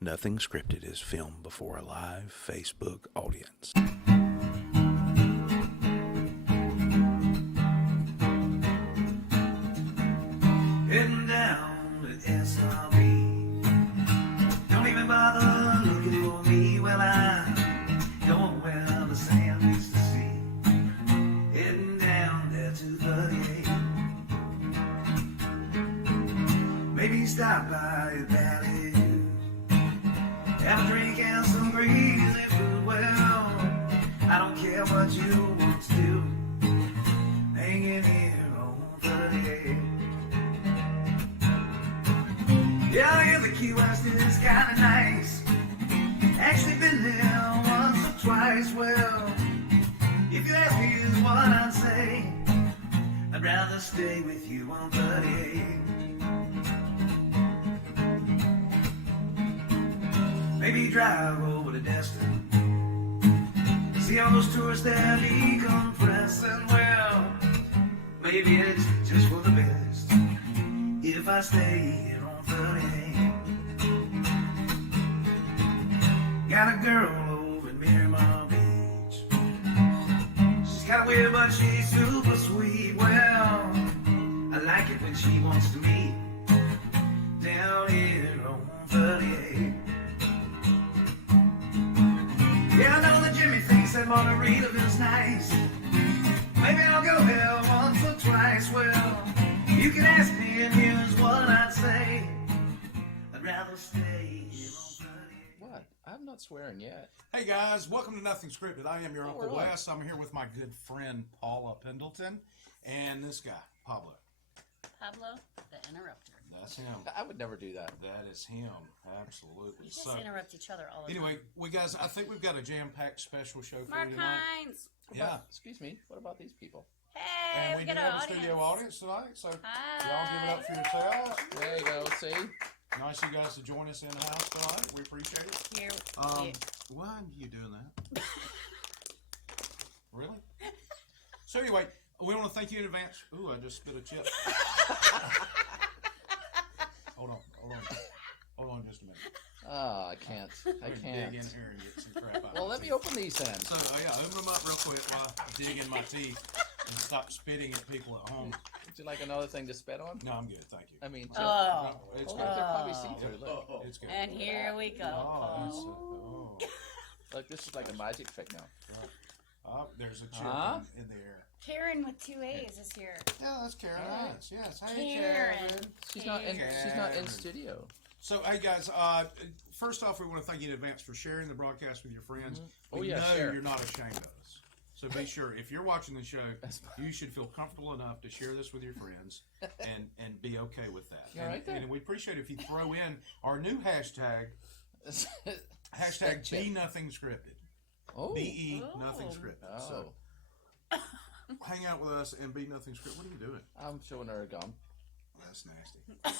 Nothing Scripted is filmed before a live Facebook audience. Heading down to SRB. Don't even bother looking for me. Well, I'm going where the sand is to see. Heading down there to 38. Maybe stop by a valley. Have a drink and some greasy food. Well, I don't care what you want to do. Hanging here on 38. Yeah, I hear the Key West is kinda nice. Actually been there once or twice. Well, if you ask me is what I'd say, I'd rather stay with you on 38. Maybe drive over to Destin. See all those tourists there decompressing. Well, maybe it's just for the best if I stay here on 38. Got a girl over in Miramar Beach. She's kind of weird, but she's super sweet. Well, I like it when she wants to meet down here on 38. Yeah, I know that Jimmy thinks that Margaritaville's nice. Maybe I'll go there once or twice. Well, you can ask me and here's what I'd say. I'd rather stay here on 38. What? I'm not swearing yet. Hey guys, welcome to Nothing Scripted. I am your Uncle really? Wes. I'm here with my good friend Paula Pendleton and this guy, Pablo. Pablo, the interrupter. That's him. I would never do that. That is him. Absolutely. We just interrupt each other all the anyway, time. we guys, I think we've got a jam-packed special show for Mark you tonight. Hines. Yeah. Excuse me. What about these people? Hey, And we got do an have a audience. studio audience tonight, so Hi. y'all give it up for yourselves. There you go. See? Nice you guys to join us in the house tonight. We appreciate it. Here. Why are you doing that? Really? So anyway, we want to thank you in advance. Ooh, I just spit a chip. Hold on just a minute. Oh, I can't. I I'm gonna can't. dig in here and get some crap out. Well, let me open these then. So yeah, open them up real quick while I dig in my teeth and stop spitting at people at home. Would you like another thing to spit on? No, I'm good, thank you. I mean, Oh. It's oh, good. they're probably see-through. Look. It's good. And here we go. Oh, that's, Paul. Look, this is like a magic trick now. There's a chip Huh? in the air. Karen with 2 A's is here. Yeah, that's Karen. All right. Nice. Yes. Hey, Karen. Karen. She's not in. She's not in studio. So, hey guys, first off, we want to thank you in advance for sharing the broadcast with your friends. Oh, We yeah, know share. you're not ashamed of us. So be sure, if you're watching the show, you should feel comfortable enough to share this with your friends and be okay with that. You're right there. And we appreciate it if you throw in our new hashtag Be Nothing Scripted. Oh. BE Oh. Nothing Scripted. Oh. So hang out with us and be nothing scripted. What are you doing? I'm showing her a gum. That's nasty.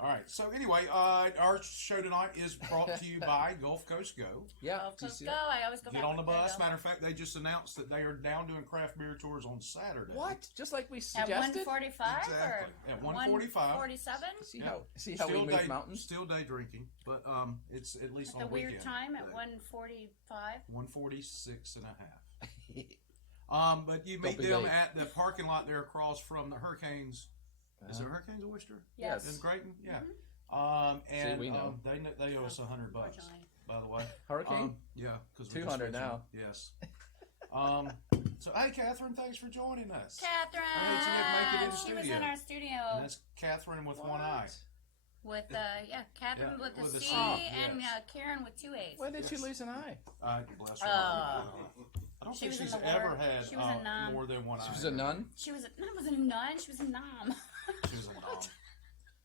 All right. So anyway, our show tonight is brought to you by Gulf Coast Go. Yeah. Gulf do you Coast see go. that? I always go Get back on the there, bus. though. Matter of fact, they just announced that they are down doing craft beer tours on Saturday. What? Just like we At suggested. 1:45 Exactly. or At 1:45. 1:47? See Yeah. how? See how we Still move day, mountains? still day drinking, but it's at least At on the weird weekend. time at 1:45. 146 and a half. But you Don't meet be them late. at the parking lot there across from the Hurricanes. Is it Uh-huh. Hurricanes of Worcester? Yes. In Creighton? Yeah. Mm-hmm. And we know. they owe us $100, Unfortunately. by the way. Hurricane. Yeah, because 200 now. Yes. So hey, Catherine, thanks for joining us. Catherine! Hey, she didn't make it in the She was studio. in our studio And that's Catherine with one eye. with, Catherine Yeah, with a with a C C, and yes. Karen with 2 A's. When did she lose an eye? Bless her. Oh. I don't She think was in she's the ever ward. had She was a nun. more than one eye. She was a nun. She was no, it wasn't a nun. She was a nom. She was a nom.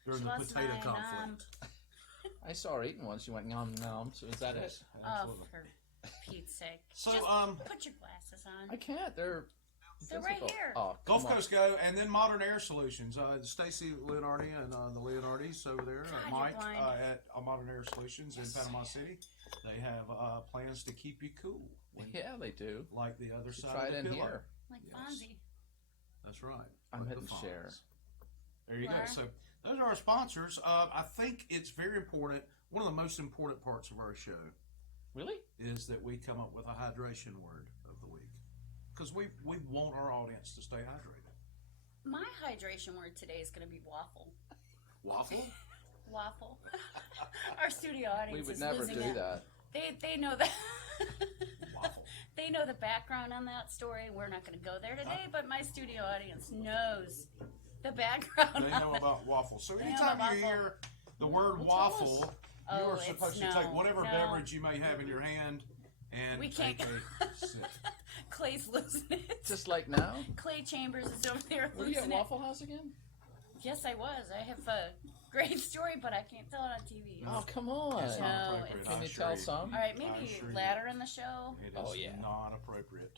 During She the was potato my conflict. I saw her eating one. She went nom nom. So is that it? Yes, Oh, absolutely. for Pete's sake. So, Just put your glasses on. I can't. They're They're right physical. here. Oh, Gulf come on. Coast Go, and then Modern Air Solutions. Stacy Leonardi and the Leonardis over there, God, Mike you're blind. at Modern Air Solutions in Panama City. They have plans to keep you cool, Yeah, they do. like the other Should side try of it the in pillow. here. Like Yes. Fonzie. That's right. I'm Like hitting the share. Fonz. There you Where? go. So those are our sponsors. I think it's very important one of the most important parts of our show Really? is that we come up with a hydration word of the week because we want our audience to stay hydrated. My hydration word today is going to be waffle. Waffle? Waffle. Our studio audience We would is never losing do it. that. They know that. Waffle. They know the background on that story. We're not going to go there today, but my studio audience knows the background. They know on it. about waffle. So They know anytime about you waffle. hear the word Well, tell waffle, us. you Oh, are it's supposed to no, take whatever no. beverage you may have in your hand and We can't take go- a sip. Clay's losing it. Just like now? Clay Chambers is over there Were you losing at it. Waffle House again? Yes, I was. I have a great story, but I can't tell it on TV. Oh, come on. It's not No, appropriate. it's- Can I you assure tell you. some? All right, I maybe assure you. later in the show. It is Oh, yeah. not appropriate.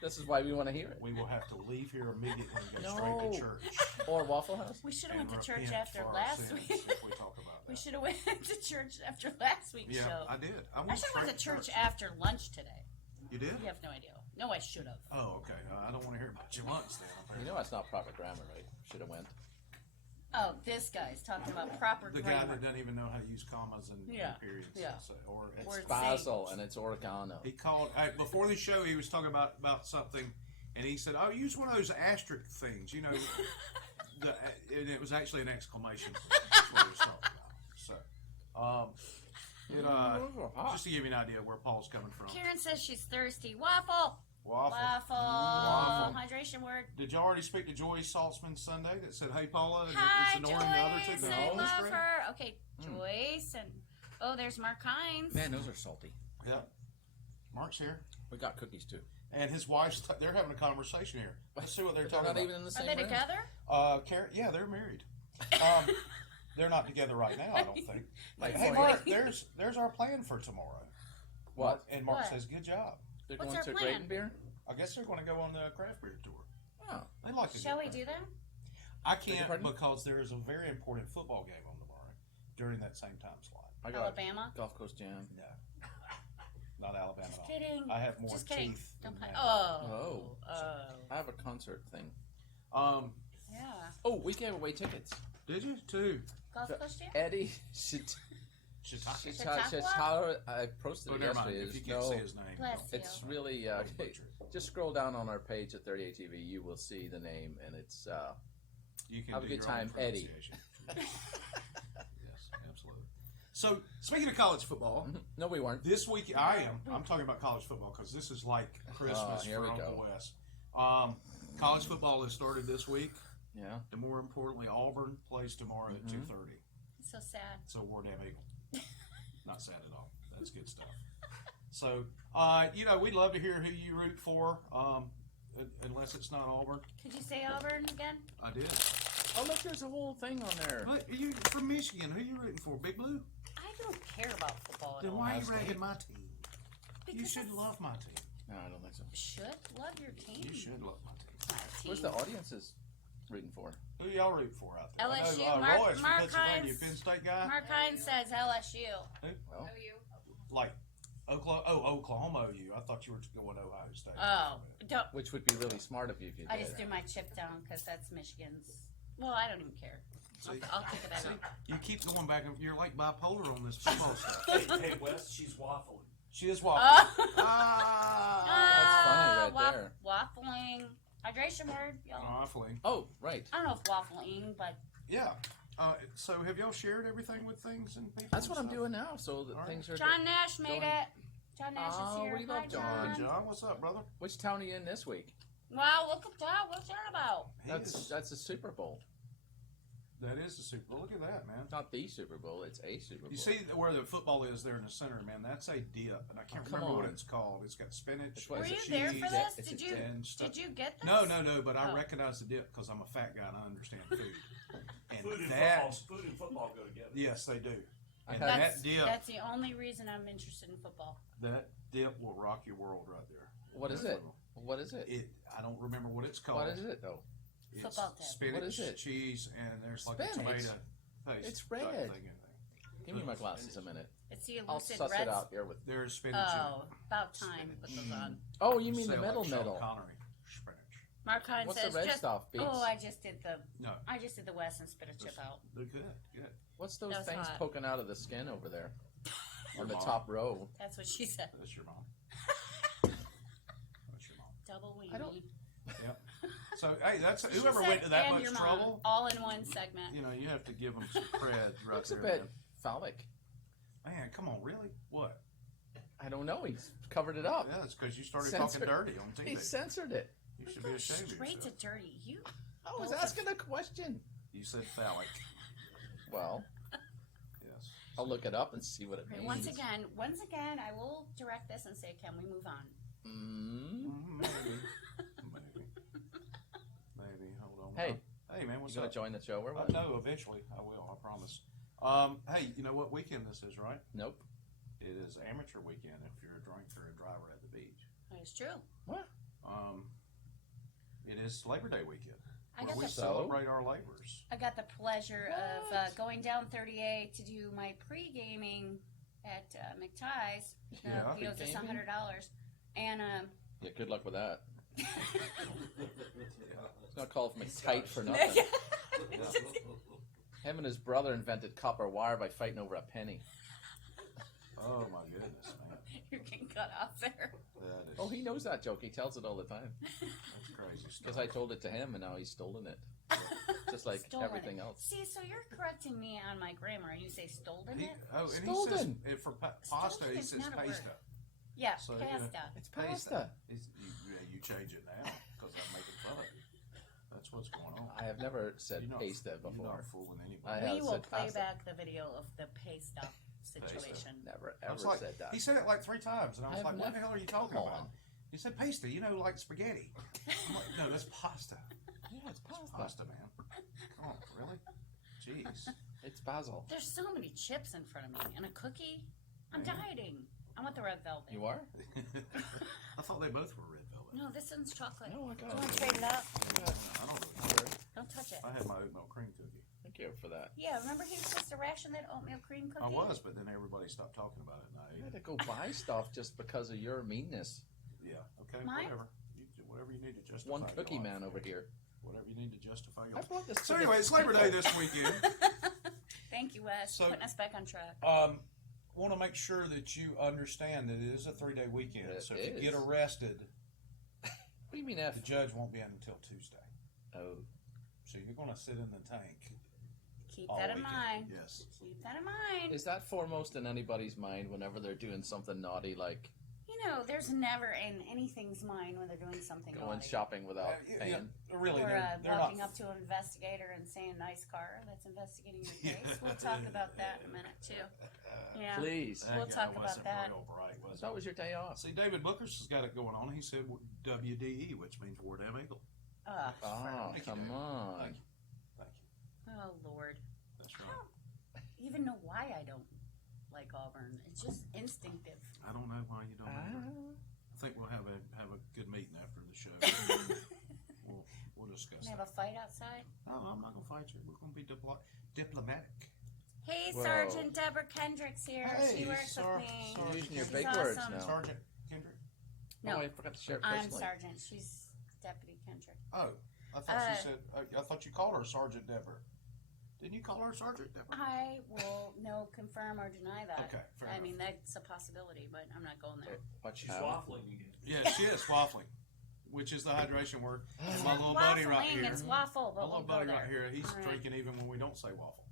This is why we want to hear it. We will have to leave here immediately and go No. straight to church. Or Waffle House? We should have and went to church repent after for our last sins week. if we talk about that. We should have went to church after last week's Yeah, show. I did. I I should have went to church after lunch today. You did? You have no idea. No, I should have. Oh, okay. I don't want to hear about your lunch then. You apparently. know that's not proper grammar, right? Should have went. Oh, this guy's talking about proper The guy grammar. that doesn't even know how to use commas and Yeah, periods. yeah. So, or It's Or basil and it's oregano. he called before the show. He was talking about something, and he said, "Oh, use one of those asterisk things." You know, and it was actually an exclamation point. That's what he was talking about. So, Those are hot. just to give you an idea where Paul's coming from. Karen says she's thirsty. Waffle. Waffle. Waffle. Hydration word. Did you already speak to Joy Saltzman Sunday that said, "Hey, Paula, Hi, it's ignoring the other two"? Joyce. No, I that's love great. her. Okay, Joyce and there's Mark Hines. Man, those are salty. Yeah. Mark's here. We got cookies too. And his wife's, they're having a conversation here. Let's see what they're They're talking not about. even in the Are same they room. together? Karen, yeah, they're married. They're not together right now, I don't think. Like, Hey, for- Mark, there's our plan for tomorrow. What? And Mark What? says, good job. They're What's going our to plan? Graden Beer? I guess they're going to go on the craft beer tour. Oh. They like to Shall do we that. do that? I Beg your can't pardon? because there is a very important football game on tomorrow during that same time slot. I got Alabama? Gulf Coast Jam. No. Not Alabama Just at all. kidding. I have more Just kidding. teeth Don't than play. that. Oh. I have a concert thing. Yeah. Oh, we gave away tickets. Did you? Two. Golf Coast Jam? Eddie Shiitake. Chautauqua? I posted Oh, it never mind. yesterday. If you is can't no, say his name. Bless don't- you. it's really butcher it. just scroll down on our page at 38 TV. You will see the name, and it's You can Have a do good your own time, Eddie. pronunciation. Yes, absolutely. So, speaking of college football, no, we weren't. this week I am. I'm talking about college football because this is like Christmas here for we Uncle go. Wes. College football has started this week, Yeah. and more importantly, Auburn plays tomorrow at 2:30. So sad. So War Damn Eagle. Not sad at all. That's good stuff. So, we'd love to hear who you root for, unless it's not Auburn. Could you say Auburn again? I did. Oh, look, there's a whole thing on there. But you from Michigan? Who you rooting for? Big Blue? I don't care about football at Then all. why are you Ohio State. ragging my team? You Because should it's- love my team. No, I don't think so. Should love your team. You should love my team. It's not a team. Where's the audiences rooting for? Who y'all root for out there? LSU, I know, Mark- Royce from Mark Pennsylvania, Hines. Penn State guy. Mark Hines says LSU. Well, Like Oklahoma OU. I thought you were going Ohio State. Oh, don't. which would be really smart of you if you did. I just threw my chip down because that's Michigan's. Well, I don't even care. See? I'll take it See, out. you keep going back. You're like bipolar on this football stuff. Hey, Wes, she's waffling. She is waffling. Oh. That's funny right there. Waffling. Hydration word, y'all. Waffling. Oh, right. I don't know if waffling, but Yeah. So have y'all shared everything with things and people? That's and what I'm stuff? doing now. So that All right. things are. John Nash made Going- it. John Nash Oh, is here. we Hi, love John. Hey, John, what's up, brother? Which town are you in this week? Wow, look at that. What's that about? He That's is- that's a Super Bowl. that is the Super Bowl. Look at that, man. Not the Super Bowl. It's a Super Bowl. You see where the football is there in the center, man? That's a dip, and I can't Oh, come remember what on. it's called. It's got spinach. It's what Were is you it, there cheese? for this? It's Did a you? and stuff. Did you get this? No, but I Oh. recognize the dip because I'm a fat guy and I understand food. And Food and that, football go together. yes, they do. I And had- That's, that dip, that's the only reason I'm interested in football. that dip will rock your world right there. What is it? What is it? I don't remember what it's called. What is it though? It's Football dip. spinach, What is it? cheese, and there's like a Spinach? tomato paste. It's type red. thing in there. Give me my glasses a minute. It's the I'll elusive suss red. it out here with. There's spinach. Oh, about time to put those on. Oh, you mean Say the like middle Sean middle? Connery. Spinach. Mark Hahn What's says the red just. stuff, Beats? Oh, I just did the. No. I just did the West and spit a chip out. They're good. Good. What's those That was things hot. poking out of the skin over there? On the Mom. top row. That's what she said. That's your mom. That's your mom. Double weenie. I don't- Yep. So hey, that's She whoever said, went to that "And much your mom," trouble. all in one segment. You know, you have to give them some cred right Looks a there. bit phallic. Man, come on, really? What? I don't know. He's covered it up. Yeah, it's because you started Censored. talking dirty on TV. He censored it. You should Go be ashamed of straight to yourself. dirty. You. I was Both asking a question. You said phallic. Well, Yes. I'll look it up and see what it Okay, means. once again, I will direct this and say, can we move on? Maybe. Maybe. Hold on. Hey. Hey, man, You what's gonna up? join the show or what? No, eventually I will. I promise. Hey, you know what weekend this is, right? Nope. It is amateur weekend if you're a drinker and driver at the beach. That is true. What? It is Labor Day weekend. I where got we the celebrate our labors. I got the pleasure of What? going down 38 to do my pre-gaming at McTie's. Yeah. He owes us Pre-gaming? $100, and Yeah, good luck with that. Yeah. It's not called tight for nothing. Him and his brother invented copper wire by fighting over a penny. Oh my goodness, man. You're getting cut off there. That is Oh, he knows that joke. He tells it all the time. that's crazy stuff. Because I told it to him and now he's stolen it. Just like Stolen everything it. else. See, so you're correcting me on my grammar, and you say stolen He, it? and he says Stolen. for pasta, Stolen he is says not a word. pasta. Yeah, So, you know, pasta. It's pasta. You change it now because I'm making fun of you. That's what's going on. I have never said You're not- pasta You're before. not fooling I anybody. have We will said play pasta. back the video of the pasta situation. Never I ever was like, said that. he said it like 3 times, and I was I have like, "What the never- hell are you talking Come about?" on. He said pasta, you know, like spaghetti. I'm like, "No, that's pasta. Yeah, it's pasta. Pasta, man. Come on, really? Jeez." It's basil. There's so many chips in front of me and a cookie. I'm dieting. I want the red velvet. You are? I thought they both were red velvet. No, this one's chocolate. No, I Do got you want to it. trade it up? I don't really. Don't touch it. I had my oatmeal cream cookie. Thank you for that. Yeah, remember he was supposed to ration that oatmeal cream cookie? I was, but then everybody stopped talking about it, and I I ate had it. to go buy stuff just because of your meanness. Yeah. Okay. Mine? Whatever. You do whatever you need to justify. One your cookie life. man over here. Whatever you need to justify your I life. brought this. So to anyway, the it's Labor Day people. this weekend. Thank you, Wes, So- for putting us back on track. Want to make sure that you understand that it is a 3-day weekend. It so if you is. get arrested, What do you mean F? the judge won't be in until Tuesday. Oh, So you're going to sit in the tank. Keep all that in weekend. mind. Yes. Keep that in mind. is that foremost in anybody's mind whenever they're doing something naughty, like You know, there's never in anything's mind when they're doing something going naughty. shopping without paying? Really, Or they're walking not. up to an investigator and saying, "Nice car," that's investigating your case. We'll talk about that in a minute too. Yeah. Please. That We'll guy talk about wasn't that. Real bright, was That was your day off. See, David Booker's has got it going on. He said WDE, which means War Damn Eagle. Oh, Oh, Thank you, come David. on. Thank you. Thank you. oh Lord. That's I right. don't even know why I don't like Auburn. It's just instinctive. I don't know why you don't. either. Ah. I think we'll have a good meeting after the show. we'll discuss Can I have that. a fight outside? No, I'm not gonna fight you. We're gonna be diplomatic. Hey, Whoa. Sergeant Deborah Kendricks here. Hey, she works Sar- with me. Sergeant You're using your She's big awesome. words now. Sergeant Kendrick. No. Oh, I forgot to share it I'm personally. Sergeant. She's Deputy Kendrick. Oh, I thought she said. I thought you called her Sergeant Deborah. Didn't you call her Sergeant Deborah? I will no confirm or deny that. Okay, fair I enough. mean, that's a possibility, but I'm not going there. Watch She's how. waffling again. Yeah, she is waffling, which is the hydration word. And It's my not little buddy right waffling, here. It's waffle, My but little we'll go buddy there. right here. He's All right. drinking even when we don't say waffle.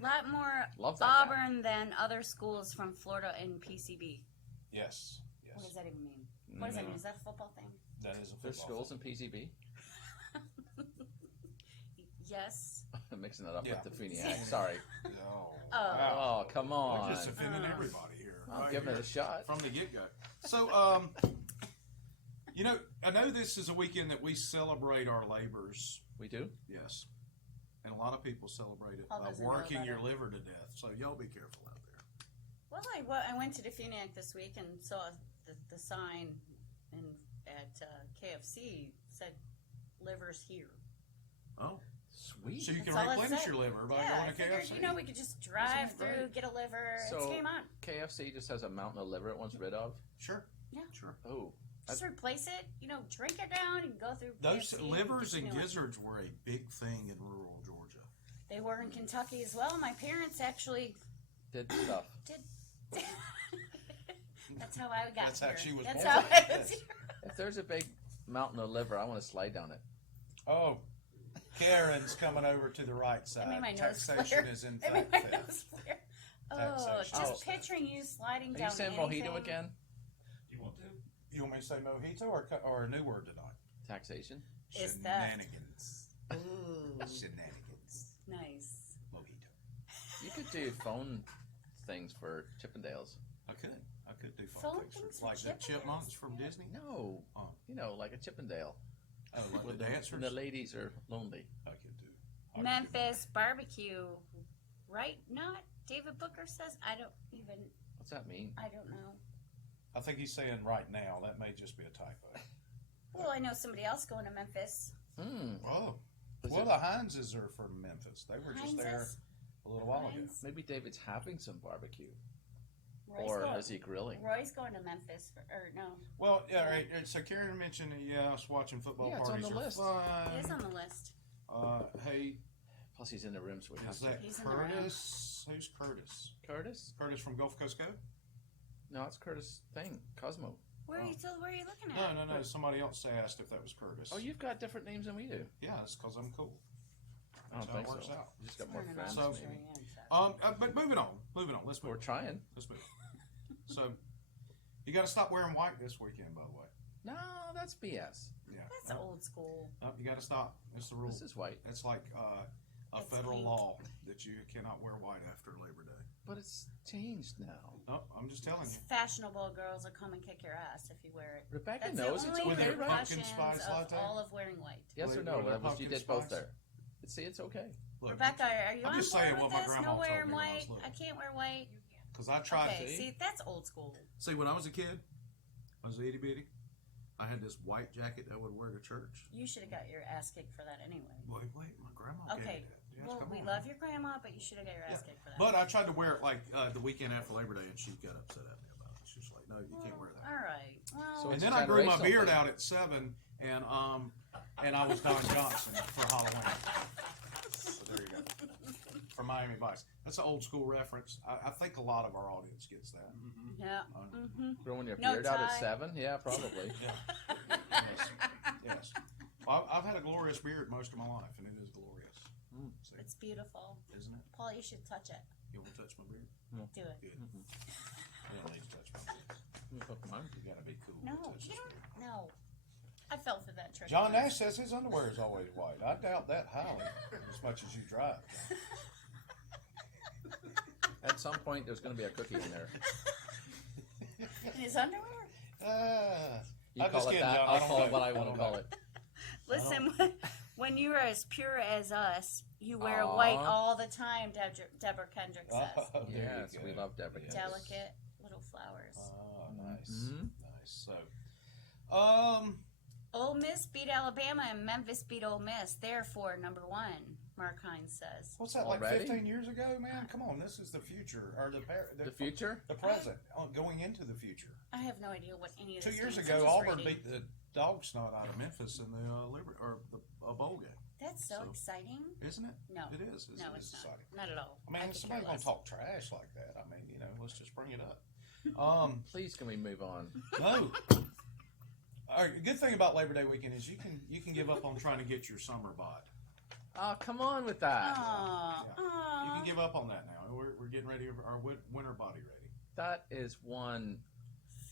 lot more Love that guy. Auburn than other schools from Florida and PCB. Yes. Yes. What does that even mean? What does that mean? Is that a football thing? That is a There's football schools in PCB. Yes. I'm mixing it up Yeah. with the Feniac. Sorry. thing. Oh, Oh. wow. Oh, come We're on. just offending Oh. everybody here. I'll right give it here a shot. from the get go. So, you know, I know this is a weekend that we celebrate our labors. We do? Yes. And a lot of people celebrate it Paul by doesn't know working about your it. liver to death. So y'all be careful out there. Well, I went to the Feniac this week and saw the sign at KFC said "Livers here." Oh, Sweet. so you can That's all it replenish said. your liver by Yeah, I going to figured, KFC. you know, we could just drive That sounds through, great. get a liver. So- it's game on. KFC just has a mountain of liver it wants rid of. Sure. Yeah. Sure. Oh. Just replace it. Drink it down and go through. Those KFC livers get and new one. gizzards were a big thing in rural Georgia. They were in Kentucky as well. My parents actually Did stuff. did. That's how I got That's how here. she was That's born. how I was Yes. here. If there's a big mountain of liver, I want to slide down it. Oh, Karen's coming over to the right side. I made my nose Taxation flare. is in I made fact my theft. nose flare. Oh, Taxation just is theft. picturing you sliding Are down you saying anything. mojito again? You want to? You want me to say mojito or a new word tonight? Taxation. Is theft. Shenanigans. Ooh, Shenanigans. nice. Mojito. You could do phone things for Chippendales. I could do Phone phone things pictures. for Like the Chippendales? chipmunks from Disney? No, Oh. like a Chippendale. Oh, like When the dancers? when the ladies are lonely. I could do. I could do Memphis barbecue, right? Not David Booker says. I don't mean? I don't know. I think he's saying right now. That may just be a typo. Well, I know somebody else going to Memphis. Oh. Is Well, it- the Hineses are from Memphis. They were just there Heinz's? a little while ago. Heinz? Maybe David's having some barbecue. Roy's Or going, is he grilling? Roy's going to Memphis or no? Well, yeah, right. So Karen mentioned, us watching football Yeah, it's on parties the are list. fun. It is on the list. Hey, Plus he's in the room, so we have is to. that He's in the room. Curtis? Who's Curtis? Curtis? Curtis from Gulf Coast Go? No, it's Curtis thing. Cosmo. Where are you looking No, at? no, no. Somebody else asked if that was Curtis. Oh, you've got different names than we do. Yeah, it's because I'm cool. I That's don't how it think works so. out. You just got more Turning friends, off So- maybe. Syrian, But moving on. Let's We're move. trying. Let's move. So, you got to stop wearing white this weekend, by the way. No, that's BS. Yeah. That's old school. You got to stop. It's the rule. This is white, It's like a It's federal pink. law that you cannot wear white after Labor Day. but it's changed now. No, I'm just telling It's you. fashionable girls will come and kick your ass if you wear it. Rebecca That's knows the it's only With okay, your right? pumpkin repercussions spice of latte? all of wearing white. Yes or With- no? with a That was you pumpkin did both spice? there. See, it's okay. Look, Rebecca, are you I'm on just board saying with what my this? grandma No told wearing me when I was white. little. I can't wear white. because I tried Okay, to. see, that's old school. See, when I was a kid, I was itty bitty. I had this white jacket that I would wear to church. You should have got your ass kicked for that anyway. Wait, my grandma gave Okay, me that. Yes, well, come we on. love your grandma, but you should have got your ass Yeah. kicked for that. But I tried to wear it like the weekend after Labor Day, and she got upset at me about it. She was like, "No, you can't wear that." All right. Well, So And it's then a I grew my generational beard thing. out at 7, and I was Don Johnson for Halloween. So there you go. For Miami Vice. That's an old school reference. I think a lot of our audience gets that. yeah. Growing your No beard out at tie. 7? Yeah, probably. Yes. Yes. Well, I've had a glorious beard most of my life, and it is glorious. See, It's beautiful. isn't it? Paul, you should touch it. You want to touch my beard? Do it. Good. You don't need to touch my beard. You gotta be cool. to No, touch you this don't. beard. No. I fell for that trick. John once. Nash says his underwear is always white. I doubt that highly, as much as you drive. At some point, there's going to be a cookie in there. In his underwear? You I'm call just it kidding, that. John. I'll I don't call know. it what I I want don't to call know. it. Listen, when you're as pure as us, you wear Aw. white all the time, Deborah Kendrick says. Oh, there you Yes, go. we love Deborah. Yes. Delicate little flowers. Nice. Mhm. Nice. So, Ole Miss beat Alabama and Memphis beat Ole Miss. Therefore, number one, Mark Hines says. what's that, like Already? 15 years ago, man? Come on, this is the future. Or The future? The present. Going into the future. I have no idea what any of 2 this years means. ago, I'm just Auburn reading. beat the dog snot out of Memphis in the bowl game. That's so so- exciting. Isn't it? No. It is. No, it's not. exciting. Not at all. I mean, could if somebody's care going to less. talk trash like that, I mean, let's just bring it up. Please, can we move on? No. All right, good thing about Labor Day weekend is you can give up on trying to get your summer bod. Oh, come on with that. Aw, Yeah. You aw. can give up on that now. We're getting ready, our winter body ready. That is one,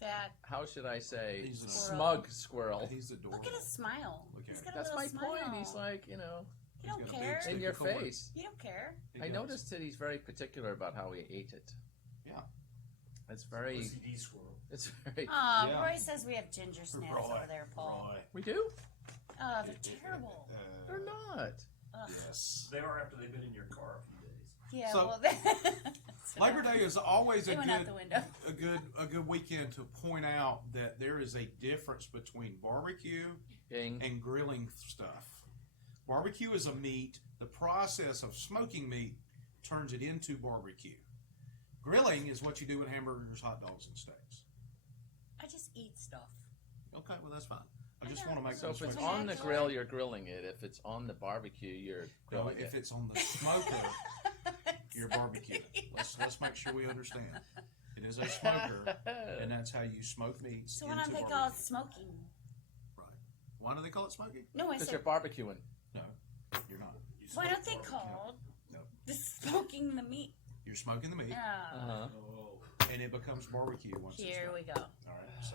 Fat. how should I say, He's a- smug squirrel. He's adorable. Look at his smile. Look at He's him. got a That's little my smile. point. He's like, You He's don't got a big care. stick in of your corn. face. You don't care. He I does. noticed that he's very particular about how he ate it. Yeah. It's very, OCD squirrel. it's very, Aw, Yeah. Roy says we have ginger snaps over there, Paul. Roy. we do? Oh, they're terrible. They're not. Ugh. Yes. They are after they've been in your car a few days. Yeah, So, well, Labor Day is always They a went out the window. good weekend to point out that there is a difference between barbecue Ding. and grilling stuff. Barbecue is a meat. The process of smoking meat turns it into barbecue. Grilling is what you do with hamburgers, hot dogs, and steaks. I just eat stuff. Okay, well that's fine. I just want to make So if sure. it's on the grill, you're grilling it. If it's on the barbecue, you're No, grilling if it. it's on the smoker, you're barbecuing. Let's make sure we understand. It is a smoker, and that's how you smoke meats. So into why don't they barbecue. call it smoking? Right. Why do they call it smoking? No, I Because said, you're barbecuing. No, you're not. You why smoke don't they barbecue. call No, the smoking the meat? you're smoking the meat, Uh-huh. Oh. and it becomes barbecue once it's Here done. we go. All right. So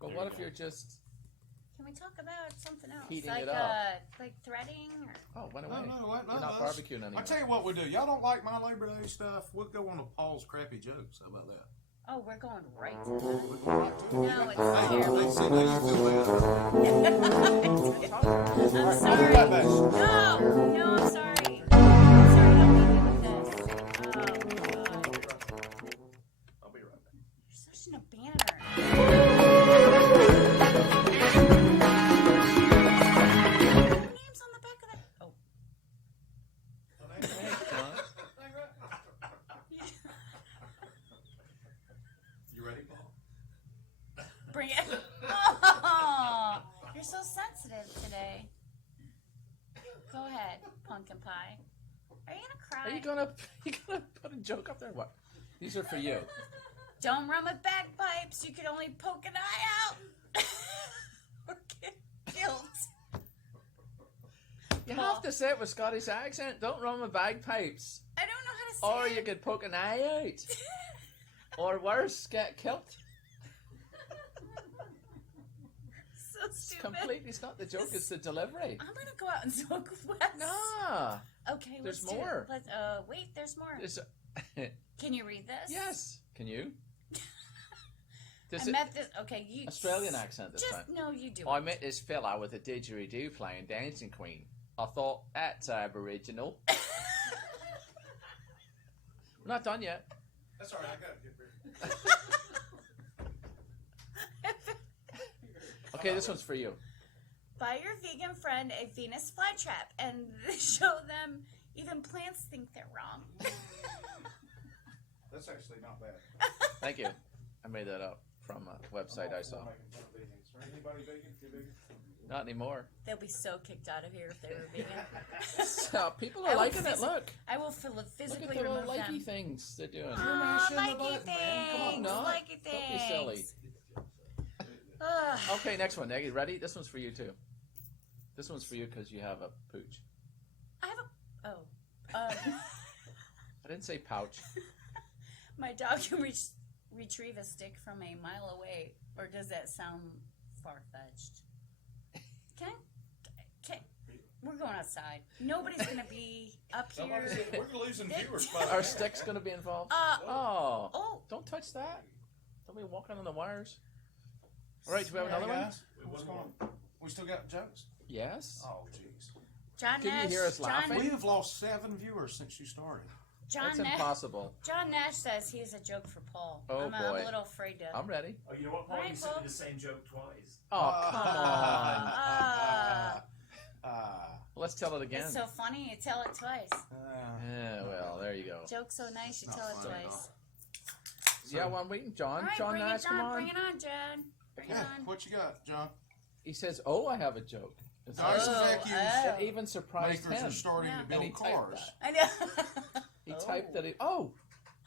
But There what you if go. you're just... Can we talk about something else? Heating like it up. like threading or Oh, went no, away. what? No, We're not that's- barbecuing anymore. I tell you what we do. Y'all don't like my Labor Day stuff? We'll go on to Paul's crappy jokes. How about that? oh, we're going right to that. We'll go right to it. No, it's Hey, terrible. they see that you feel bad. I'm sorry. We'll be right back. No, I'm sorry. I'm sorry, don't leave me with this. Oh, God. I'll be right back. You're such an abandoner. Name's on the back of that. Oh. You ready, Paul? Bring it. Oh, you're so sensitive today. Go ahead, pumpkin pie. Are you gonna cry? Are you gonna put a joke up there? What? These are for you. Don't run with bagpipes. You can only poke an eye out or get killed. You Well- have to say it with Scottish accent. Don't run with bagpipes. I don't know how to say Or it. you could poke an eye out. Or worse, get killed. So It's stupid. completely, it's not the joke, it's the delivery. I'm gonna go out and smoke with Wes. Nah. Okay, There's let's do it. more. Let's, wait, there's more. There's Can you read this? yes. Can you? I This met this. Okay, you. Australian accent this Just time. no, you do. I it. met this fella with a didgeridoo playing Dancing Queen. I thought, that's Aboriginal. We're not done yet. That's all right. I got it. Okay, this one's for you. Buy your vegan friend a Venus flytrap and show them even plants think they're wrong. That's actually not bad. Thank you. I made that up from a website I saw. Anybody vegan? You vegan? Not anymore. They'll be so kicked out of here if they were vegan. So people I are will liking it. phys- Look. I will Look physically at the little remove likey them. things they're doing. Aw, mashing the likey button, man. Come on, things, not. likey Don't be silly. things. Ugh. Okay, next one. Maggie, ready? This one's for you too. This one's for you because you have a pooch. I have a. Oh. I didn't say pouch. My dog can retrieve a stick from a mile away, or does that sound far fetched? Can we're going outside. Nobody's gonna be up here. We're losing viewers. Our stick's gonna be involved. Oh, Oh, don't touch that. Don't be walking on the wires. All right, do we have another one? Guys, what's going on? We still got jokes? Yes. Oh, jeez. John Can you Nash. hear us laughing? We have lost 7 viewers since you started. John That's Nash. impossible. John Nash says he has a joke for Paul. Oh, I'm boy. a little afraid to. I'm ready. Oh, you know what, Paul? Alright, You sent Paul. me the same joke twice. Oh, come on. Ah, Let's tell it again. it's so funny. You tell it twice. Yeah, well, there you go. Joke's so nice. You It's tell not it funny at twice. Yeah, well, I'm waiting, John. All right, John bring Nash, it, John. come on. Bring it on, John. Bring Yeah, it on. what you got, John? He says, "Oh, I have a joke." It's Nice like- vacuum It even surprised makers him. are starting Yeah. to And he build typed cars. that. I know. He Oh. typed that. Oh,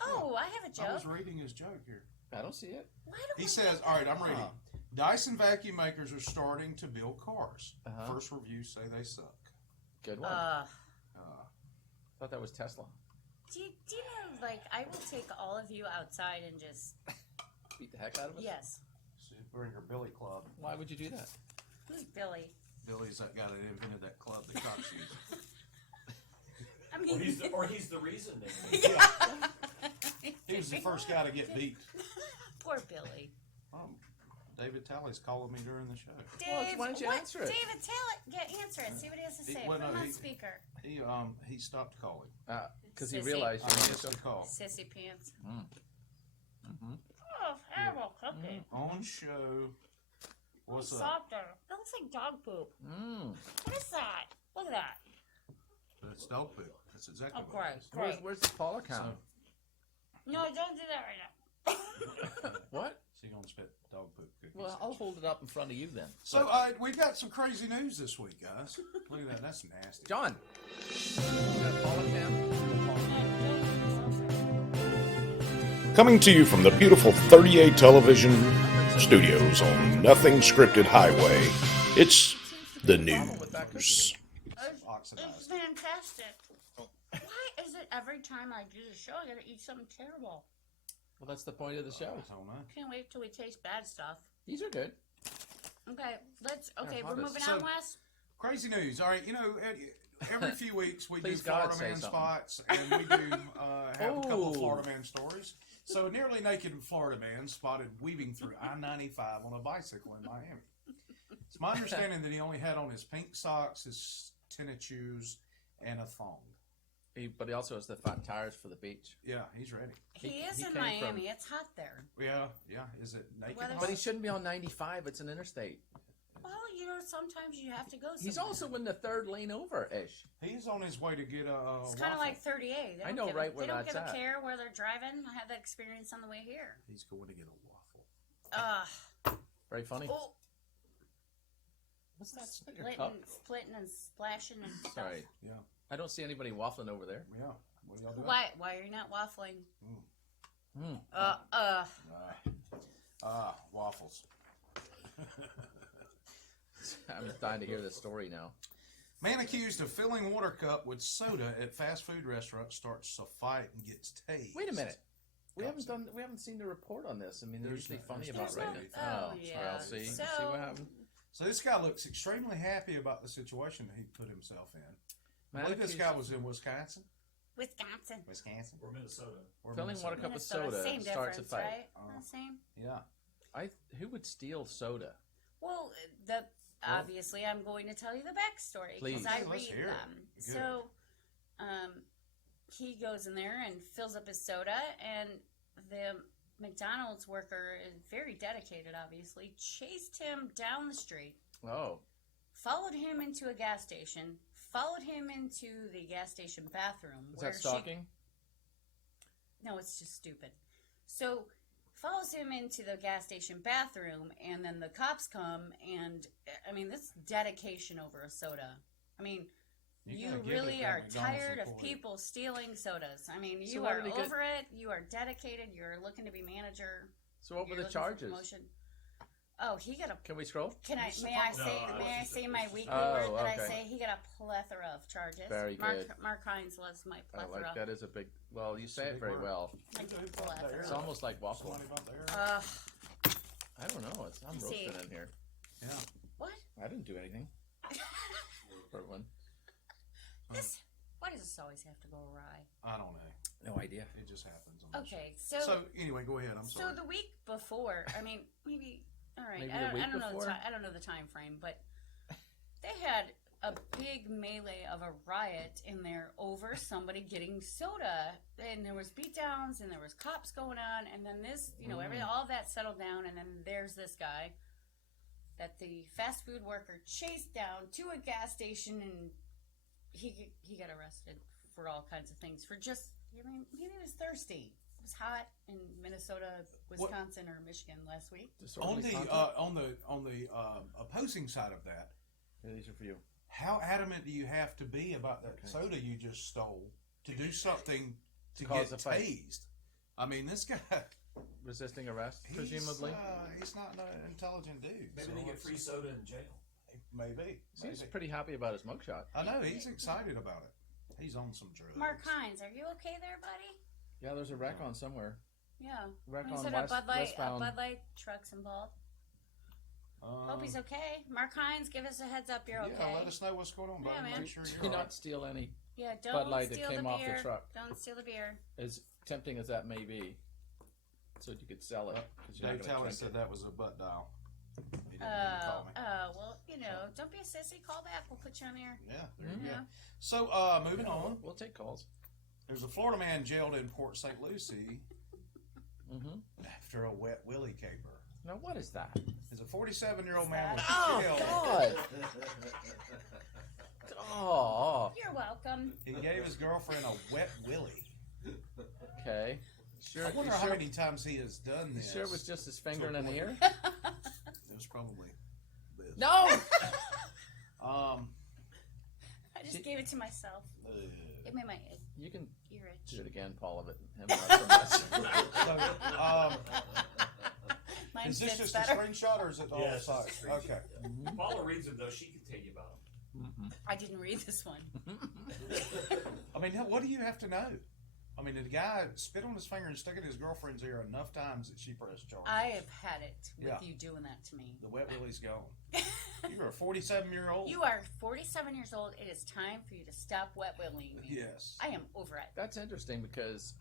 I have a I was joke. reading his joke here. I don't see it. Why do He I says, get all right, that? I'm reading. Oh. Dyson vacuum makers are starting to build cars. Uh-huh. First reviews say they suck. Good one. Thought that was Tesla. Do you know, like, I will take all of you outside and just, Beat the heck out of us. yes. So we're in your Billy Club. Why would you do that? Who's Billy? Billy's that guy that invented that club, the cops use. I Or mean, he's the reason they He was the first guy to get beat. Poor Billy. David Talley's calling me during the show. Dave, why don't you what? answer it? David, answer it. See what he has to say. well, Put him no, on he- speaker. He stopped calling. Because he Sissy. realized I you missed wanted the to. call. Sissy pants. Mm-hmm. Oh, terrible cookie. On show. What's up? Softer. That looks like dog poop. Mm. What is that? Look at that. It's dog poop. That's exactly Oh, what it great. is. Where's the Paul account? No, don't do that right now. What? So you're gonna spit dog poop cookies. Well, I'll hold it up in front of you then. So we got some crazy news this week, guys. Look at that. That's nasty. John. Call it down. Coming to you from the beautiful 38 television studios on Nothing Scripted Highway, it's the news. It's Oxidized. fantastic. Why is it every time I do the show I gotta eat something terrible? Well, that's the point of the show. I don't know. Can't wait till we taste bad stuff. These are good. Okay, They're we're moving So- on, Wes. Crazy news. All right, you know, every few weeks we do Please, God, Florida say Man something. spots, and we do have a couple of Oh. Florida Man stories. So, a nearly naked Florida man spotted weaving through I-95 on a bicycle in Miami. It's my understanding that he only had on his pink socks, his tennis shoes, and a thong. But he also has the fat tires for the beach. Yeah, he's ready. He is he in came from- Miami. It's hot there. Yeah. Is it naked? Weather's- But he shouldn't be on 95. It's an interstate. Well, sometimes you have to go somewhere. He's also in the third lane over-ish. He's on his way to get a It's kind of like 38. They I don't know give right a, where They don't that's give a at. care where they're driving. I had that experience on the way here. He's going to get a waffle. Very funny. Oh, What's that? Is that your cup? splitting and splashing and stuff. Sorry. Yeah. I don't see anybody waffling over there. Yeah. What are y'all doing? Why are you not waffling? Waffles. I'm dying to hear this story now. Man accused of filling water cup with soda at fast food restaurant starts a fight and gets tased. Wait a minute. We haven't seen the report on this. I mean, they're There's usually no- funny there's about no- writing it. Oh, Sorry, yeah. I'll see. So- See what happened. So this guy looks extremely happy about the situation that he put himself in. I believe this guy was in Wisconsin. Wisconsin. Or Minnesota. Or Filling Minnesota. water cup with Minnesota. soda Same starts a difference, fight. right? Oh. Same. Yeah. Who would steal soda? Well, obviously, I'm going to tell you the backstory Please. because I Let's read hear it. them. Good. So, he goes in there and fills up his soda, and the McDonald's worker is very dedicated. Obviously, chased him down the street, Oh, followed him into a gas station, followed him into the gas station bathroom. is that stalking? No, it's just stupid. So, follows him into the gas station bathroom, and then the cops come, and I mean, this dedication over a soda. I mean, you gotta give it really that are McDonald's tired of employee. people stealing sodas. I mean, So you what are did he get? over it. You are dedicated. You're looking to be manager. So what were You're the looking for charges? promotion. Oh, he got a. Can we scroll? May I No, say? I May I was say just- my weekly Oh, word that okay. I say? He got a plethora of charges. Very good. Mark Hines loves my I plethora. like that is a big. Well, you say a it big very word. well. Like Who bought plethora. that? It's almost like waffle. Somebody about there? I don't know. I'm Let's see. roasting in here. Yeah. What? I didn't do anything. For one. Why does this always have to go awry? I don't know. No idea. It just happens. On this Okay, show. so So anyway, go ahead. I'm so sorry. the week before, I mean, maybe all right. Maybe I the don't, week I don't know. before? I don't know the time frame, but they had a big melee of a riot in there over somebody getting soda, and there was beatdowns, and there was cops going on, and then this, all that settled down, and then there's this guy that the fast food worker chased down to a gas station, and he got arrested for all kinds of things for just, maybe he was thirsty. It was hot in Minnesota, Wisconsin, or Michigan last week. On the opposing side of that, Yeah, these are for you. how adamant do you have to be about that soda you just stole to do something to Cause get a fight. tased? I mean, this guy, Resisting arrest, he's, presumably. he's not an intelligent dude. Maybe so they get it's- free soda in jail. Maybe. Seems maybe. pretty happy about his mugshot. I know, he's excited about it. He's on some drugs. Mark Hines, are you okay there, buddy? Yeah, there's a wreck on somewhere. Yeah. Wreck He on said west, a westbound. Bud Light truck's involved. Hope he's okay. Mark Hines, give us a heads up you're okay. Yeah, let us know what's going on, buddy. Yeah, man. Make sure Do you're all not right. steal any, Yeah, don't Bud Light that steal came the off the beer. truck. Don't steal the beer. as tempting as that may be, so you could sell it. 'cause you're not Dave gonna Talley drink said it. that was a butt dial. He didn't even call me. Well, don't be a sissy. Call back. We'll put you on the air. Yeah, there you Yeah. go. So, moving on. We'll take calls. There's a Florida man jailed in Port St. Lucie Mm-hmm. after a wet willy caper. Now, what is that? There's a 47-year-old man was Oh, jailed. God! Oh, You're welcome. He gave his girlfriend a wet willy. okay. Sure, I wonder you how sure, many times he has done you this. sure it was just his finger in an ear? It was probably this. No! I just gave it to myself. It made my You can ear itch. do it again, Paul, of it. Him not so much. So, Mine is this fits just better. a screenshot or is it all Yeah, it's just a sides? screenshot. Okay. Paula reads them though. She can tell you about them. I didn't read this one. I mean, what do you have to know? I mean, the guy spit on his finger and stuck it in his girlfriend's ear enough times that she pressed charge. I have had it with Yeah. you doing that to me. The wet willy's gone. You're a 47-year-old. You are 47 years old. It is time for you to stop wet willing me. Yes. I am over it. That's interesting because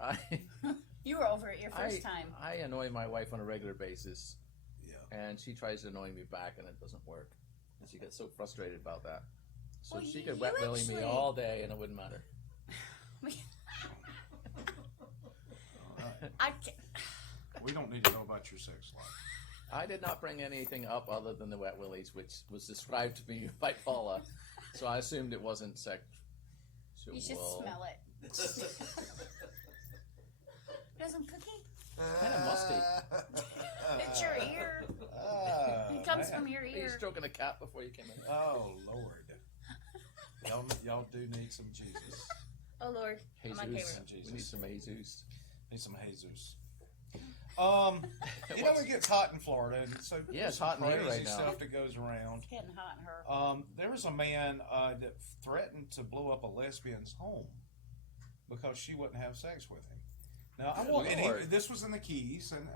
You were over it your first time. I annoy my wife on a regular basis, Yeah. and she tries to annoy me back, and it doesn't work. And she gets so frustrated about that. So Well, she you- could wet you willy me actually- all day, and it wouldn't matter. I can't. We don't need to know about your sex life. I did not bring anything up other than the wet willies, which was described to me by Paula. So I assumed it wasn't sexual. You should smell it. Got some cookie? Kind of musty. It's your ear. It comes from your Are you ear. stroking a cat before you came in? Oh, Lord. Y'all do need some Jesus. Oh Lord, I'm okay Jesus. with it. We need some Jesus. Need some Jesus. You know it gets hot in Florida, and so Yeah, it's some hot in here crazy right now. stuff that goes around. It's getting hot in her. There was a man that threatened to blow up a lesbian's home because she wouldn't have sex with him. Now, I Good want, and Lord. this was in the Keys, and